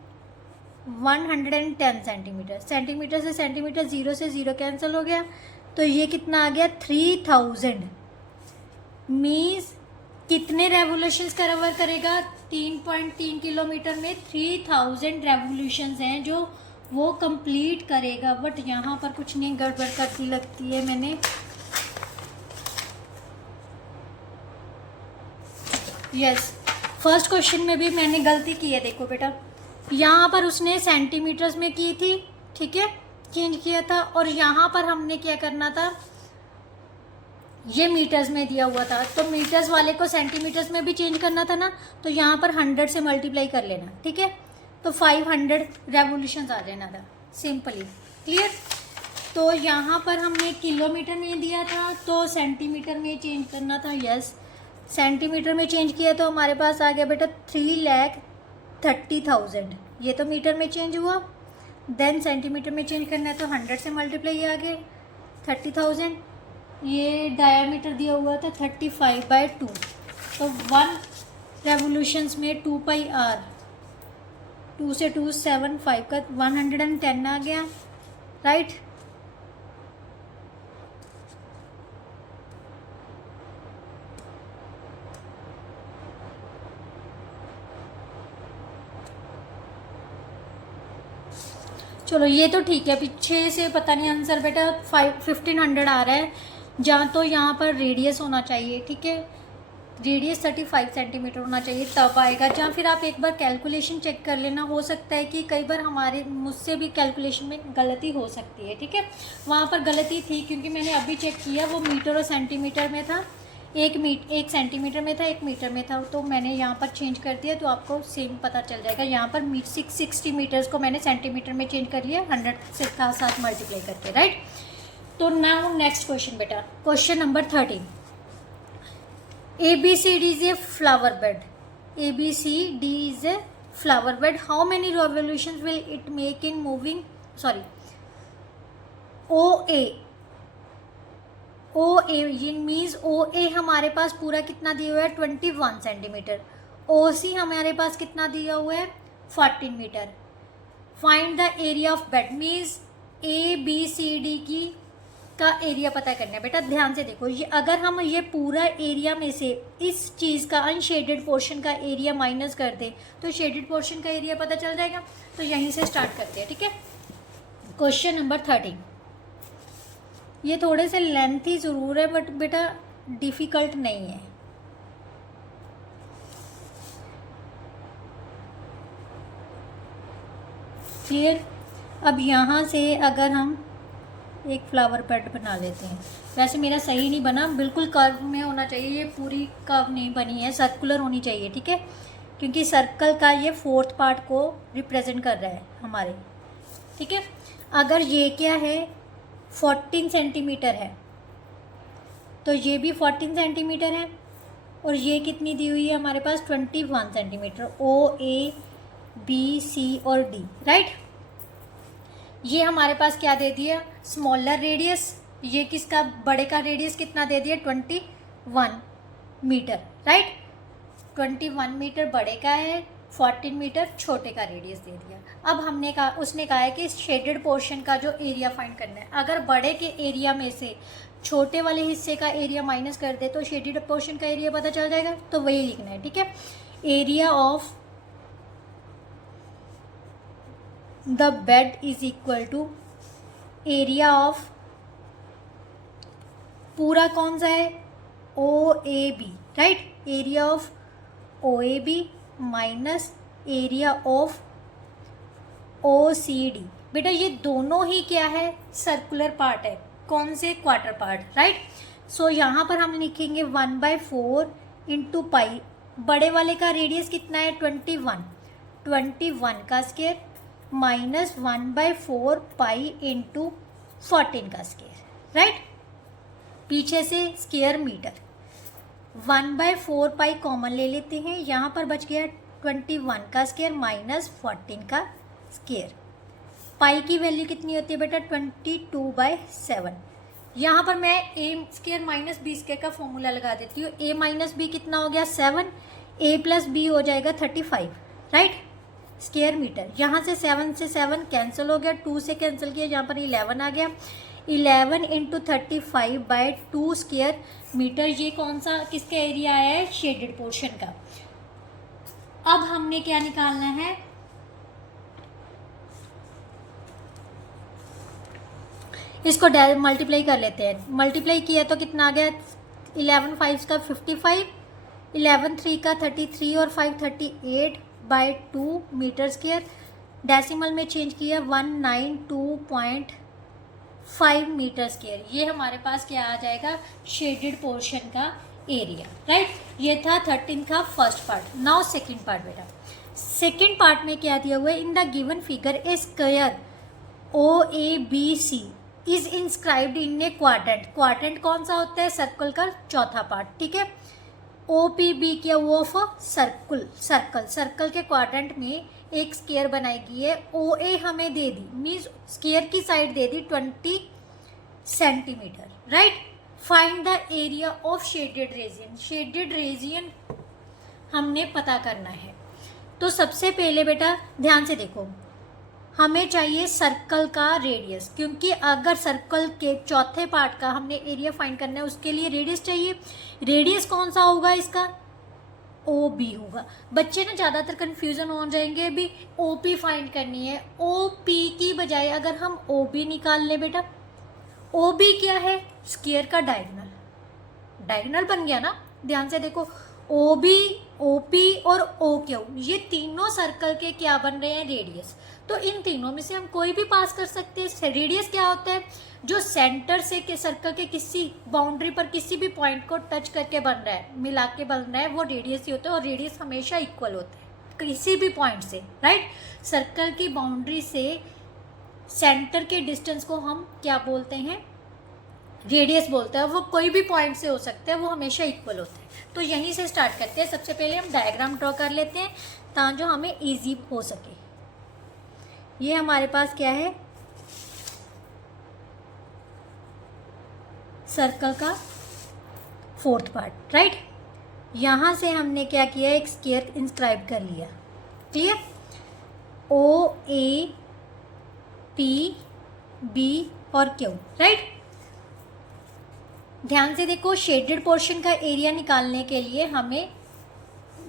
110 सेंटीमीटर। सेंटीमीटर से सेंटीमीटर, 0 से 0 कैंसिल हो गया, तो ये कितना आ गया? 3000। मीन्स कितने रेवोल्यूशंस कवर करेगा? 3.3 किलोमीटर में 3000 रेवोल्यूशंस हैं जो वो कंप्लीट करेगा। बट यहाँ पर कुछ नहीं, गड़बड़ करती लगती है मैंने। यस, फर्स्ट क्वेश्चन में भी मैंने गलती की है। देखो बेटा, यहाँ पर उसने सेंटीमीटर्स में की थी, ठीक है, चेंज किया था। और यहाँ पर हमने क्या करना था? ये मीटर्स में दिया हुआ था, तो मीटर्स वाले को सेंटीमीटर्स में भी चेंज करना था ना, तो यहाँ पर 100 से मल्टीप्लाई कर लेना, ठीक है। तो 500 रेवोल्यूशंस आ जाना था, सिंपली। क्लियर? तो यहाँ पर हमने किलोमीटर में दिया था, तो सेंटीमीटर में चेंज करना था। यस, सेंटीमीटर में चेंज किया तो हमारे पास आ गया बेटा 3,30,000। ये तो मीटर में चेंज हुआ। देन सेंटीमीटर में चेंज करना है तो 100 से मल्टीप्लाई आ गए 30,000। ये डायामीटर दिया हुआ था 35/2, तो 1 रेवोल्यूशंस में 2πr, 2 से 2 7 5 का 110 आ गया, राइट। चलो ये तो ठीक है, पीछे से पता नहीं आंसर बेटा 1500 आ रहा है। जहाँ तो यहाँ पर रेडियस होना चाहिए, ठीक है, रेडियस 35 सेंटीमीटर होना चाहिए, तब आएगा। जहाँ फिर आप एक बार कैलकुलेशन चेक कर लेना, हो सकता है कि कई बार मुझसे भी कैलकुलेशन में गलती हो सकती है, ठीक है। वहाँ पर गलती थी क्योंकि मैंने अभी चेक किया, वो मीटर और सेंटीमीटर में था। एक सेंटीमीटर में था, एक मीटर में था, तो मैंने यहाँ पर चेंज कर दिया, तो आपको सेम पता चल जाएगा। यहाँ पर 660 मीटर्स को मैंने सेंटीमीटर में चेंज कर लिया 100 से का साथ मल्टीप्लाई करके, राइट। तो नाउ नेक्स्ट क्वेश्चन बेटा, question number 13। ABCD is a flower bed. ABCD is a flower bed. How many revolutions will it make in moving? Sorry, OA ये मीन्स OA हमारे पास पूरा कितना दिया हुआ है? 21 सेंटीमीटर। OC हमारे पास कितना दिया हुआ है? 14 metre. Find the area of bed, means ABCD की का एरिया पता करना है। बेटा ध्यान से देखो, ये अगर हम ये पूरा एरिया में से इस चीज़ का अनशेडेड पोर्शन का एरिया माइनस कर दें तो शेडेड पोर्शन का एरिया पता चल जाएगा। तो यहीं से स्टार्ट करते हैं, ठीक है। क्वेश्चन नंबर 13, ये थोड़े से लेंथी ज़रूर है बट बेटा डिफ़िकल्ट नहीं है। क्लियर? अब यहाँ से अगर हम एक फ्लावर पेट बना लेते हैं। वैसे मेरा सही नहीं बना, बिल्कुल कर्व में होना चाहिए, ये पूरी कर्व नहीं बनी है, सर्कुलर होनी चाहिए, ठीक है, क्योंकि सर्कल का ये फोर्थ पार्ट को रिप्रेजेंट कर रहा है हमारे, ठीक है। अगर ये क्या है 14 सेंटीमीटर है तो ये भी 14 सेंटीमीटर है, और ये कितनी दी हुई है हमारे पास 21 सेंटीमीटर, ओ ए बी सी और डी, राइट। ये हमारे पास क्या दे दिया, स्मॉलर रेडियस, ये किसका, बड़े का रेडियस कितना दे दिया 21 मीटर, राइट। 21 मीटर बड़े का है, 14 मीटर छोटे का रेडियस दे दिया। अब हमने कहा, उसने कहा है कि शेडेड पोर्शन का जो एरिया फाइंड करना है, अगर बड़े के एरिया में से छोटे वाले हिस्से का एरिया माइनस कर दे तो शेडेड पोर्शन का एरिया पता चल जाएगा, तो वही लिखना है, ठीक है। Area of the bed is equal to area of पूरा कौन सा है, O A B, right, area of O A B minus area of O C D. बेटा ये दोनों ही क्या है, सर्कुलर पार्ट है, कौन से, क्वार्टर पार्ट, राइट। सो यहाँ पर हम लिखेंगे 1/4 इंटू पाई, बड़े वाले का रेडियस कितना है 21 का स्क्वायर माइनस 1/4 पाई इंटू 14 का स्क्वायर, राइट। पीछे से स्क्वायर मीटर, 1/4 पाई कॉमन ले लेते हैं, यहाँ पर बच गया 21 का स्क्वायर माइनस 14 का स्क्वायर। पाई की वैल्यू कितनी होती है बेटा 22/7। यहाँ पर मैं ए स्क्वायर माइनस बी स्क्वायर का फॉर्मूला लगा देती हूँ। ए माइनस बी कितना हो गया 7, ए प्लस बी हो जाएगा 35, राइट, स्क्वायर मीटर। यहाँ से 7 से 7 कैंसिल हो गया, 2 से कैंसिल किया, यहाँ पर 11 आ गया, 11 इंटू 35/2 स्क्वायर मीटर। ये कौन सा किसका एरिया आया है, शेडेड पोर्शन का। अब हमने क्या निकालना है, इसको मल्टीप्लाई कर लेते हैं। मल्टीप्लाई किया तो कितना आ गया, 11 5 का 55, 11 3 का 33 और 5 38/2 मीटर स्क्वायर। डेसिमल में चेंज किया 192.5 मीटर स्क्वायर। ये हमारे पास क्या आ जाएगा, शेडेड पोर्शन का एरिया, राइट। ये था 13 का first part. Now second part बेटा, सेकंड पार्ट में क्या दिया हुआ है, in the given figure a square O A B C is inscribed in a quadrant. Quadrant कौन सा होता है, सर्कल का चौथा पार्ट, ठीक है। ओ पी बी क्या वो ऑफ सर्कल के क्वाड्रेंट में एक स्क्वायर बनाई गई है। ओ ए हमें दे दी, मीन्स स्क्वायर की side they the 20 centimetre, right. Find the area of shaded region. Shaded region हमने पता करना है। तो सबसे पहले बेटा ध्यान से देखो, हमें चाहिए सर्कल का रेडियस, क्योंकि अगर सर्कल के चौथे पार्ट का हमने एरिया फाइंड करना है उसके लिए रेडियस चाहिए। रेडियस कौन सा होगा इसका, ओ बी होगा। बच्चे ना ज़्यादातर कन्फ्यूजन हो जाएंगे, अभी ओ पी फाइंड करनी है। ओ पी की बजाय अगर हम ओ बी निकाल लें बेटा, ओ बी क्या है, स्क्वायर का डायगोनल बन गया ना। ध्यान से देखो, ओ बी, ओ पी और ओ क्यू ये तीनों सर्कल के क्या बन रहे हैं, रेडियस। तो इन तीनों में से हम कोई भी पास कर सकते हैं। रेडियस क्या होता है, जो सेंटर से के सर्कल के किसी बाउंड्री पर किसी भी पॉइंट को टच करके बन रहा है, मिला के बन रहा है, वो रेडियस ही होता है। और रेडियस हमेशा इक्वल होता है किसी भी पॉइंट से, राइट। सर्कल की बाउंड्री से सेंटर के डिस्टेंस को हम क्या बोलते हैं, रेडियस बोलते हैं। वो कोई भी पॉइंट से हो सकता है, वो हमेशा इक्वल होता है। तो यहीं से स्टार्ट करते हैं। सबसे पहले हम डायग्राम ड्रॉ कर लेते हैं ताकि जो हमें इजी हो सके। ये हमारे पास क्या है, सर्कल का फोर्थ पार्ट, राइट। यहाँ से हमने क्या किया, एक स्क्वायर इंस्क्राइब कर लिया, clear. O A P B और क्यू, राइट। ध्यान से देखो, शेडेड पोर्शन का एरिया निकालने के लिए हमें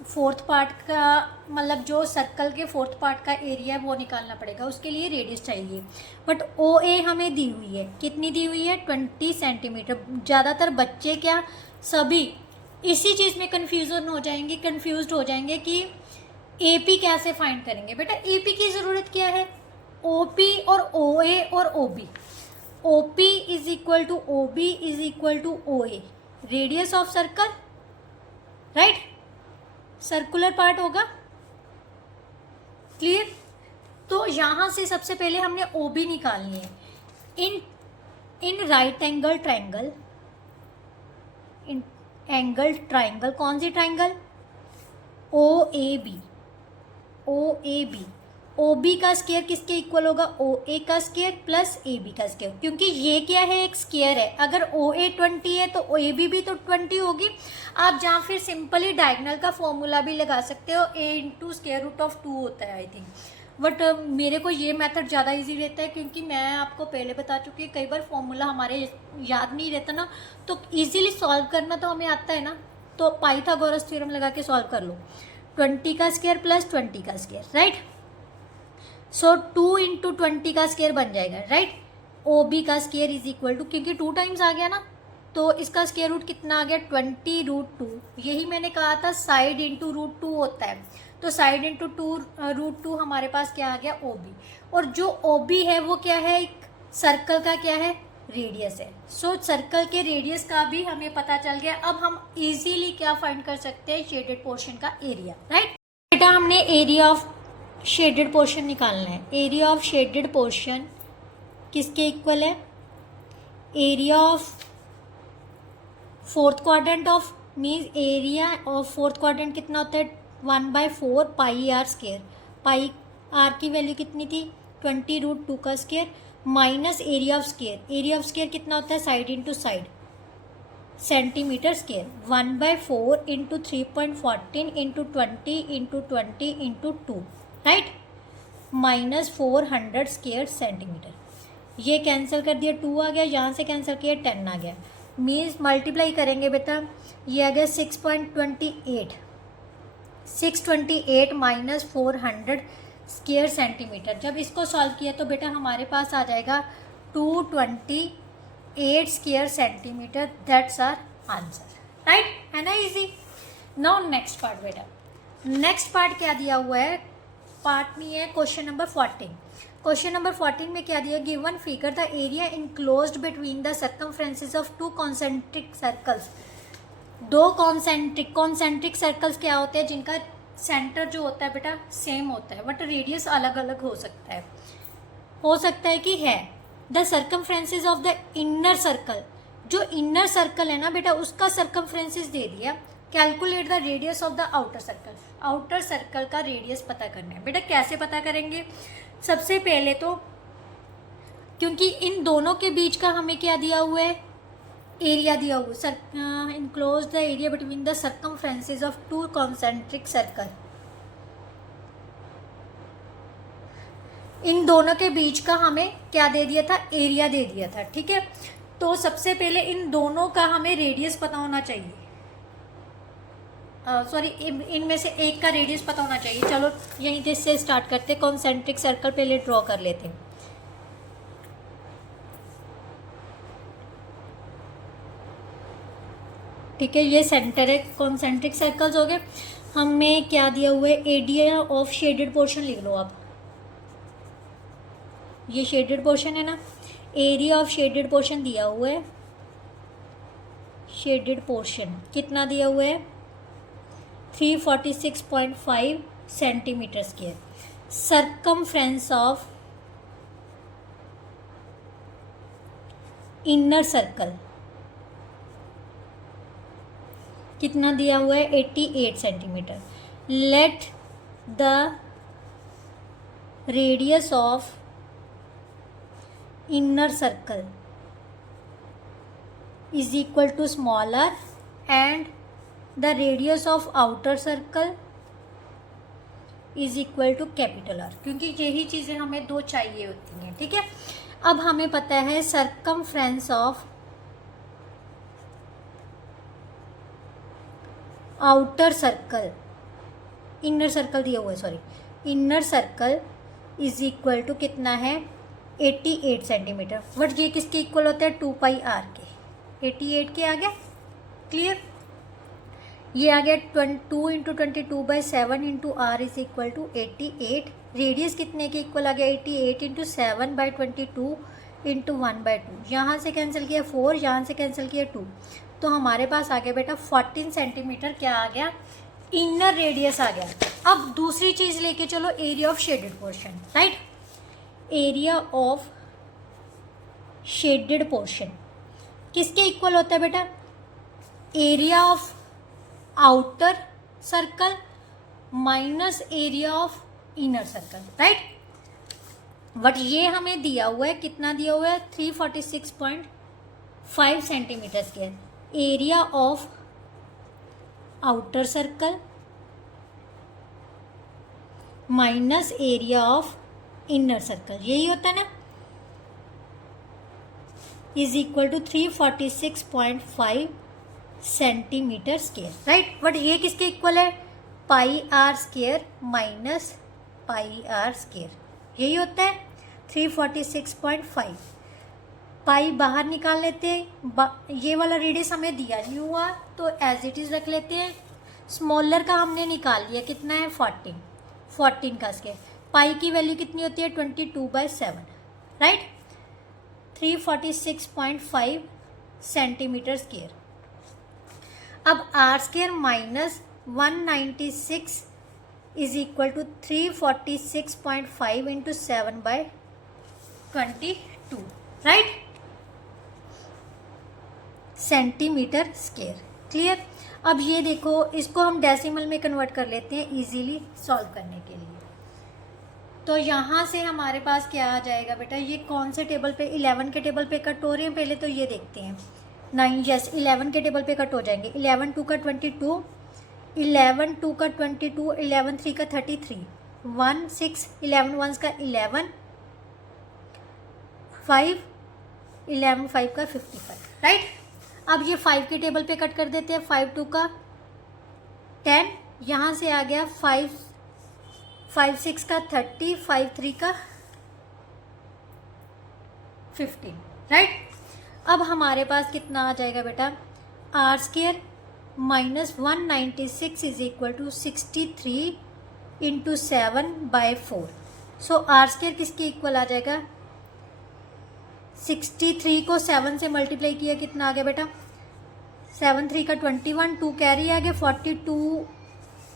फोर्थ पार्ट का, मतलब जो सर्कल के फोर्थ पार्ट का एरिया है वो निकालना पड़ेगा। उसके लिए रेडियस चाहिए। बट ओ ए हमें दी हुई है, कितनी दी हुई है 20 सेंटीमीटर। ज़्यादातर बच्चे क्या, सभी इसी चीज़ में कंफ्यूज हो जाएंगे कि ए पी कैसे फाइंड करेंगे। बेटा ए पी की ज़रूरत क्या है, ओ पी और ओ ए और O B. OP is equal to OB is equal to OA, radius of circle, right, circular part होगा, क्लियर। तो यहां से सबसे पहले हमने OB निकालनी है। In right angle triangle, in angle triangle, कौन सी ट्राइंगल, OAB, OAB, OB का स्क्वायर किसके इक्वल होगा, OA का स्क्वायर प्लस AB का स्क्वायर, क्योंकि ये क्या है, एक स्क्वायर है। अगर OA 20 है तो AB भी तो 20 होगी। आप जहाँ फिर सिंपली डायगोनल का फॉर्मूला भी लगा सकते हो, A into square root of 2 होता है आई थिंक, बट मेरे को ये मेथड ज़्यादा इजी रहता है, क्योंकि मैं आपको पहले बता चुकी हूँ, कई बार फॉर्मूला हमारे याद नहीं रहता ना, तो ईजिली सॉल्व करना तो हमें आता है ना, तो पाइथागोरस थ्योरम लगा के सॉल्व कर लो। 20 का स्क्वायर प्लस 20 का स्क्वायर, राइट। सो 2 इंटू 20 का स्क्वायर बन जाएगा, राइट। OB का स्क्वायर इज इक्वल टू, क्योंकि 2 टाइम्स आ गया ना, तो इसका स्क्वायर रूट कितना आ गया, 20 रूट 2। यही मैंने कहा था साइड इंटू रूट 2 होता है, तो साइड इंटू रूट 2 हमारे पास क्या आ गया, OB। और जो OB है वो क्या है, एक सर्कल का क्या है, रेडियस है। सो सर्कल के रेडियस का भी हमें पता चल गया। अब हम इजीली क्या फाइंड कर सकते हैं, शेडेड पोर्शन का एरिया, राइट। बेटा हमने एरिया ऑफ शेडेड पोर्शन निकालना है। एरिया ऑफ शेडेड पोर्शन किसके इक्वल है, area of fourth quadrant of, means area of fourth quadrant कितना होता है, 1/4 पाई आर स्क्वायर। पाई आर की वैल्यू कितनी थी, 20 रूट 2 का square minus area of square. Area of square कितना होता है, side into side, centimetre square. 1/4 into 3.14 into 20 into 20 into 2, right, minus 400 square centimetre. ये कैंसिल कर दिया, 2 आ गया, यहाँ से कैंसिल किया 10 आ गया, मीन्स मल्टीप्लाई करेंगे बेटा, ये आ गया 6.28, 628 माइनस 400 स्क्वायर सेंटीमीटर। जब इसको सॉल्व किया तो बेटा हमारे पास आ जाएगा 228 square centimetre, that's our answer, right, है ना इजी। नाउ नेक्स्ट पार्ट बेटा, नेक्स्ट पार्ट क्या दिया हुआ है, पार्ट में है क्वेश्चन नंबर 14। क्वेश्चन नंबर 14 में क्या दिया, given figure the area enclosed between the circumferences of 2 concentric circles. 2 concentric circles क्या होते हैं, जिनका सेंटर जो होता है बेटा सेम होता है, बट रेडियस अलग अलग हो सकता है कि है। The circumferences of the inner circle, जो इनर सर्कल है ना बेटा, उसका सर्कमफ्रेंसेस दे दिया। Calculate the radius of the outer circle, outer circle का रेडियस पता करना है बेटा। कैसे पता करेंगे, सबसे पहले तो क्योंकि इन दोनों के बीच का हमें क्या दिया हुआ है, एरिया दिया हुआ है। Enclose the area between the circumferences of 2 concentric circle, इन दोनों के बीच का हमें क्या दे दिया था, एरिया दे दिया था, ठीक है। तो सबसे पहले इन दोनों का हमें रेडियस पता होना चाहिए, सॉरी इनमें से एक का रेडियस पता होना चाहिए। चलो यहीं से स्टार्ट करते, कॉन्सेंट्रिक सर्कल पहले ड्रॉ कर लेते हैं। ठीक है, ये सेंटर है, कॉन्सेंट्रिक सर्कल्स हो गए। हमें क्या दिया हुआ है, एरिया ऑफ शेडेड पोर्शन लिख लो आप, ये शेडेड पोर्शन है ना, एरिया ऑफ शेडेड पोर्शन दिया हुआ है। शेडेड पोर्शन कितना दिया हुआ है, 346.5 centimetre square. Circumference of inner circle कितना दिया हुआ है, 88 centimetre. Let the radius of inner circle is equal to smaller and the radius of outer circle is equal to capital R, क्योंकि यही चीज़ें हमें 2 चाहिए होती हैं, ठीक है। अब हमें पता है circumference of outer circle, inner circle दिया हुआ है, sorry inner circle is equal to कितना है, 88 सेंटीमीटर। बट ये किसके इक्वल होता है, 2 पाई आर के, 88 के आ गया, क्लियर। ये आ गया 2 into 22/7 into R is equal to 88। Radius कितने के इक्वल आ गया, 88 इंटू 7/22 इंटू 1/2, यहाँ से कैंसिल किया 4, यहाँ से कैंसिल किया 2, तो हमारे पास आ गया बेटा 14 सेंटीमीटर क्या आ गया, इनर रेडियस आ गया। अब दूसरी चीज़ लेके चलो, area of shaded portion, right. Area of shaded portion किसके इक्वल होता है बेटा, area of outer circle minus area of inner circle, right. But ये हमें दिया हुआ है, कितना दिया हुआ है, 346.5 centimetre square. Area of outer circle minus area of inner circle, यही होता है ना, is equal to 346.5 centimetre square, right. But ये किसके इक्वल है, pi are square minus pi are square, यही होता है 346.5। पाई बाहर निकाल लेते हैं, ये वाला रेडियस हमें दिया नहीं हुआ तो एज इट इज़ रख लेते हैं। स्मॉलर का हमने निकाल लिया, कितना है 14 का स्क्वायर। पाई की वैल्यू कितनी होती है 22/7, राइट। 346.5 centimetre square. अब R square minus 196 is equal to 346.5 into 7/22, right, centimetre square. Clear. अब ये देखो, इसको हम डेसिमल में कन्वर्ट कर लेते हैं इजीली सॉल्व करने के लिए। तो यहाँ से हमारे पास क्या आ जाएगा बेटा, ये कौन से टेबल पे, 11 के टेबल पे कट हो रहे हैं, पहले तो ये देखते हैं। 9, यस 11 के टेबल पे कट हो जाएंगे। 11 2 का 22, 11 2 का 22, 11 3 का 33, 1 6, 11 1 का 11, 5, 11 5 का 55, राइट। अब ये 5 के टेबल पे कट कर देते हैं। 5 2 का 10, यहाँ से आ गया 5 6 का 30, 5 3 का 15, राइट। अब हमारे पास कितना आ जाएगा बेटा, R square minus 196 is equal to 63 into 7/4। So R square किसके इक्वल आ जाएगा, 63 को 7 से मल्टीप्लाई किया, कितना आ गया बेटा, 7 3 का 21, 2 कैरी आ गया 42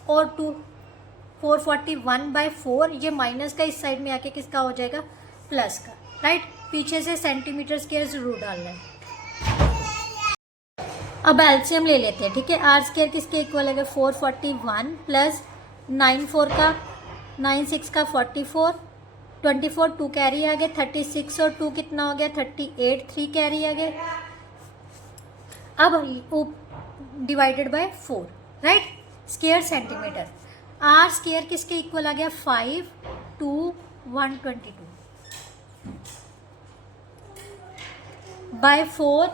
और 2 441/4। ये माइनस का इस साइड में आके किसका हो जाएगा, प्लस का, राइट। पीछे से सेंटीमीटर स्क्वायर जरूर डालना है। अब एलसीएम ले लेते हैं, ठीक है। आर स्क्वायर किसके इक्वल है, 441 प्लस 9 4 का 9 6 का 44, 24 2 कैरी आ गया 36 और 2 कितना हो गया 38, 3 कैरी आ गया। अब divided by 4, right, square centimetre. R square किसके इक्वल आ गया, 5 2 122 बाय 4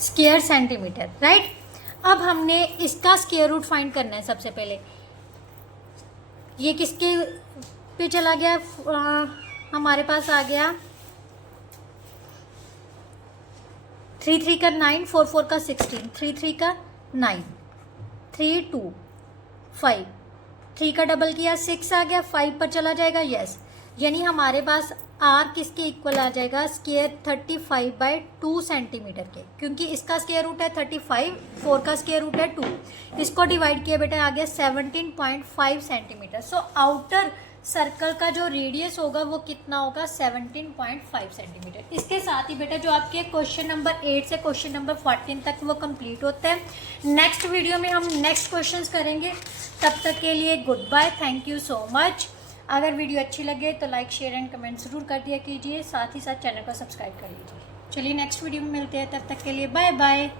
स्क्वायर सेंटीमीटर, राइट। अब हमने इसका स्क्वायर रूट फाइंड करना है। सबसे पहले ये किसके पे चला गया, हमारे पास आ गया 3 3 का 9, 4 4 का 16, 3 3 का 9, 3 2 5, 3 का डबल किया 6 आ गया, 5 पर चला जाएगा, यस। यानी हमारे पास आर किसके इक्वल आ जाएगा, स्क्वायर 35/2 सेंटीमीटर के, क्योंकि इसका स्क्वायर रूट है 35, 4 का स्क्वायर रूट है 2, इसको डिवाइड किया बेटा आ गया 17.5 सेंटीमीटर। सो आउटर सर्कल का जो रेडियस होगा वो कितना होगा, 17.5 सेंटीमीटर। इसके साथ ही बेटा जो आपके क्वेश्चन नंबर 8 से क्वेश्चन नंबर 14 तक वो कंप्लीट होता है। नेक्स्ट वीडियो में हम नेक्स्ट क्वेश्चंस करेंगे। तब तक के लिए goodbye, thank you so much. अगर वीडियो अच्छी लगे तो लाइक शेयर एंड कमेंट ज़रूर कर दिया कीजिए, साथ ही साथ चैनल को सब्सक्राइब कर लीजिए। चलिए नेक्स्ट वीडियो में मिलते हैं, तब तक के लिए बाय बाय।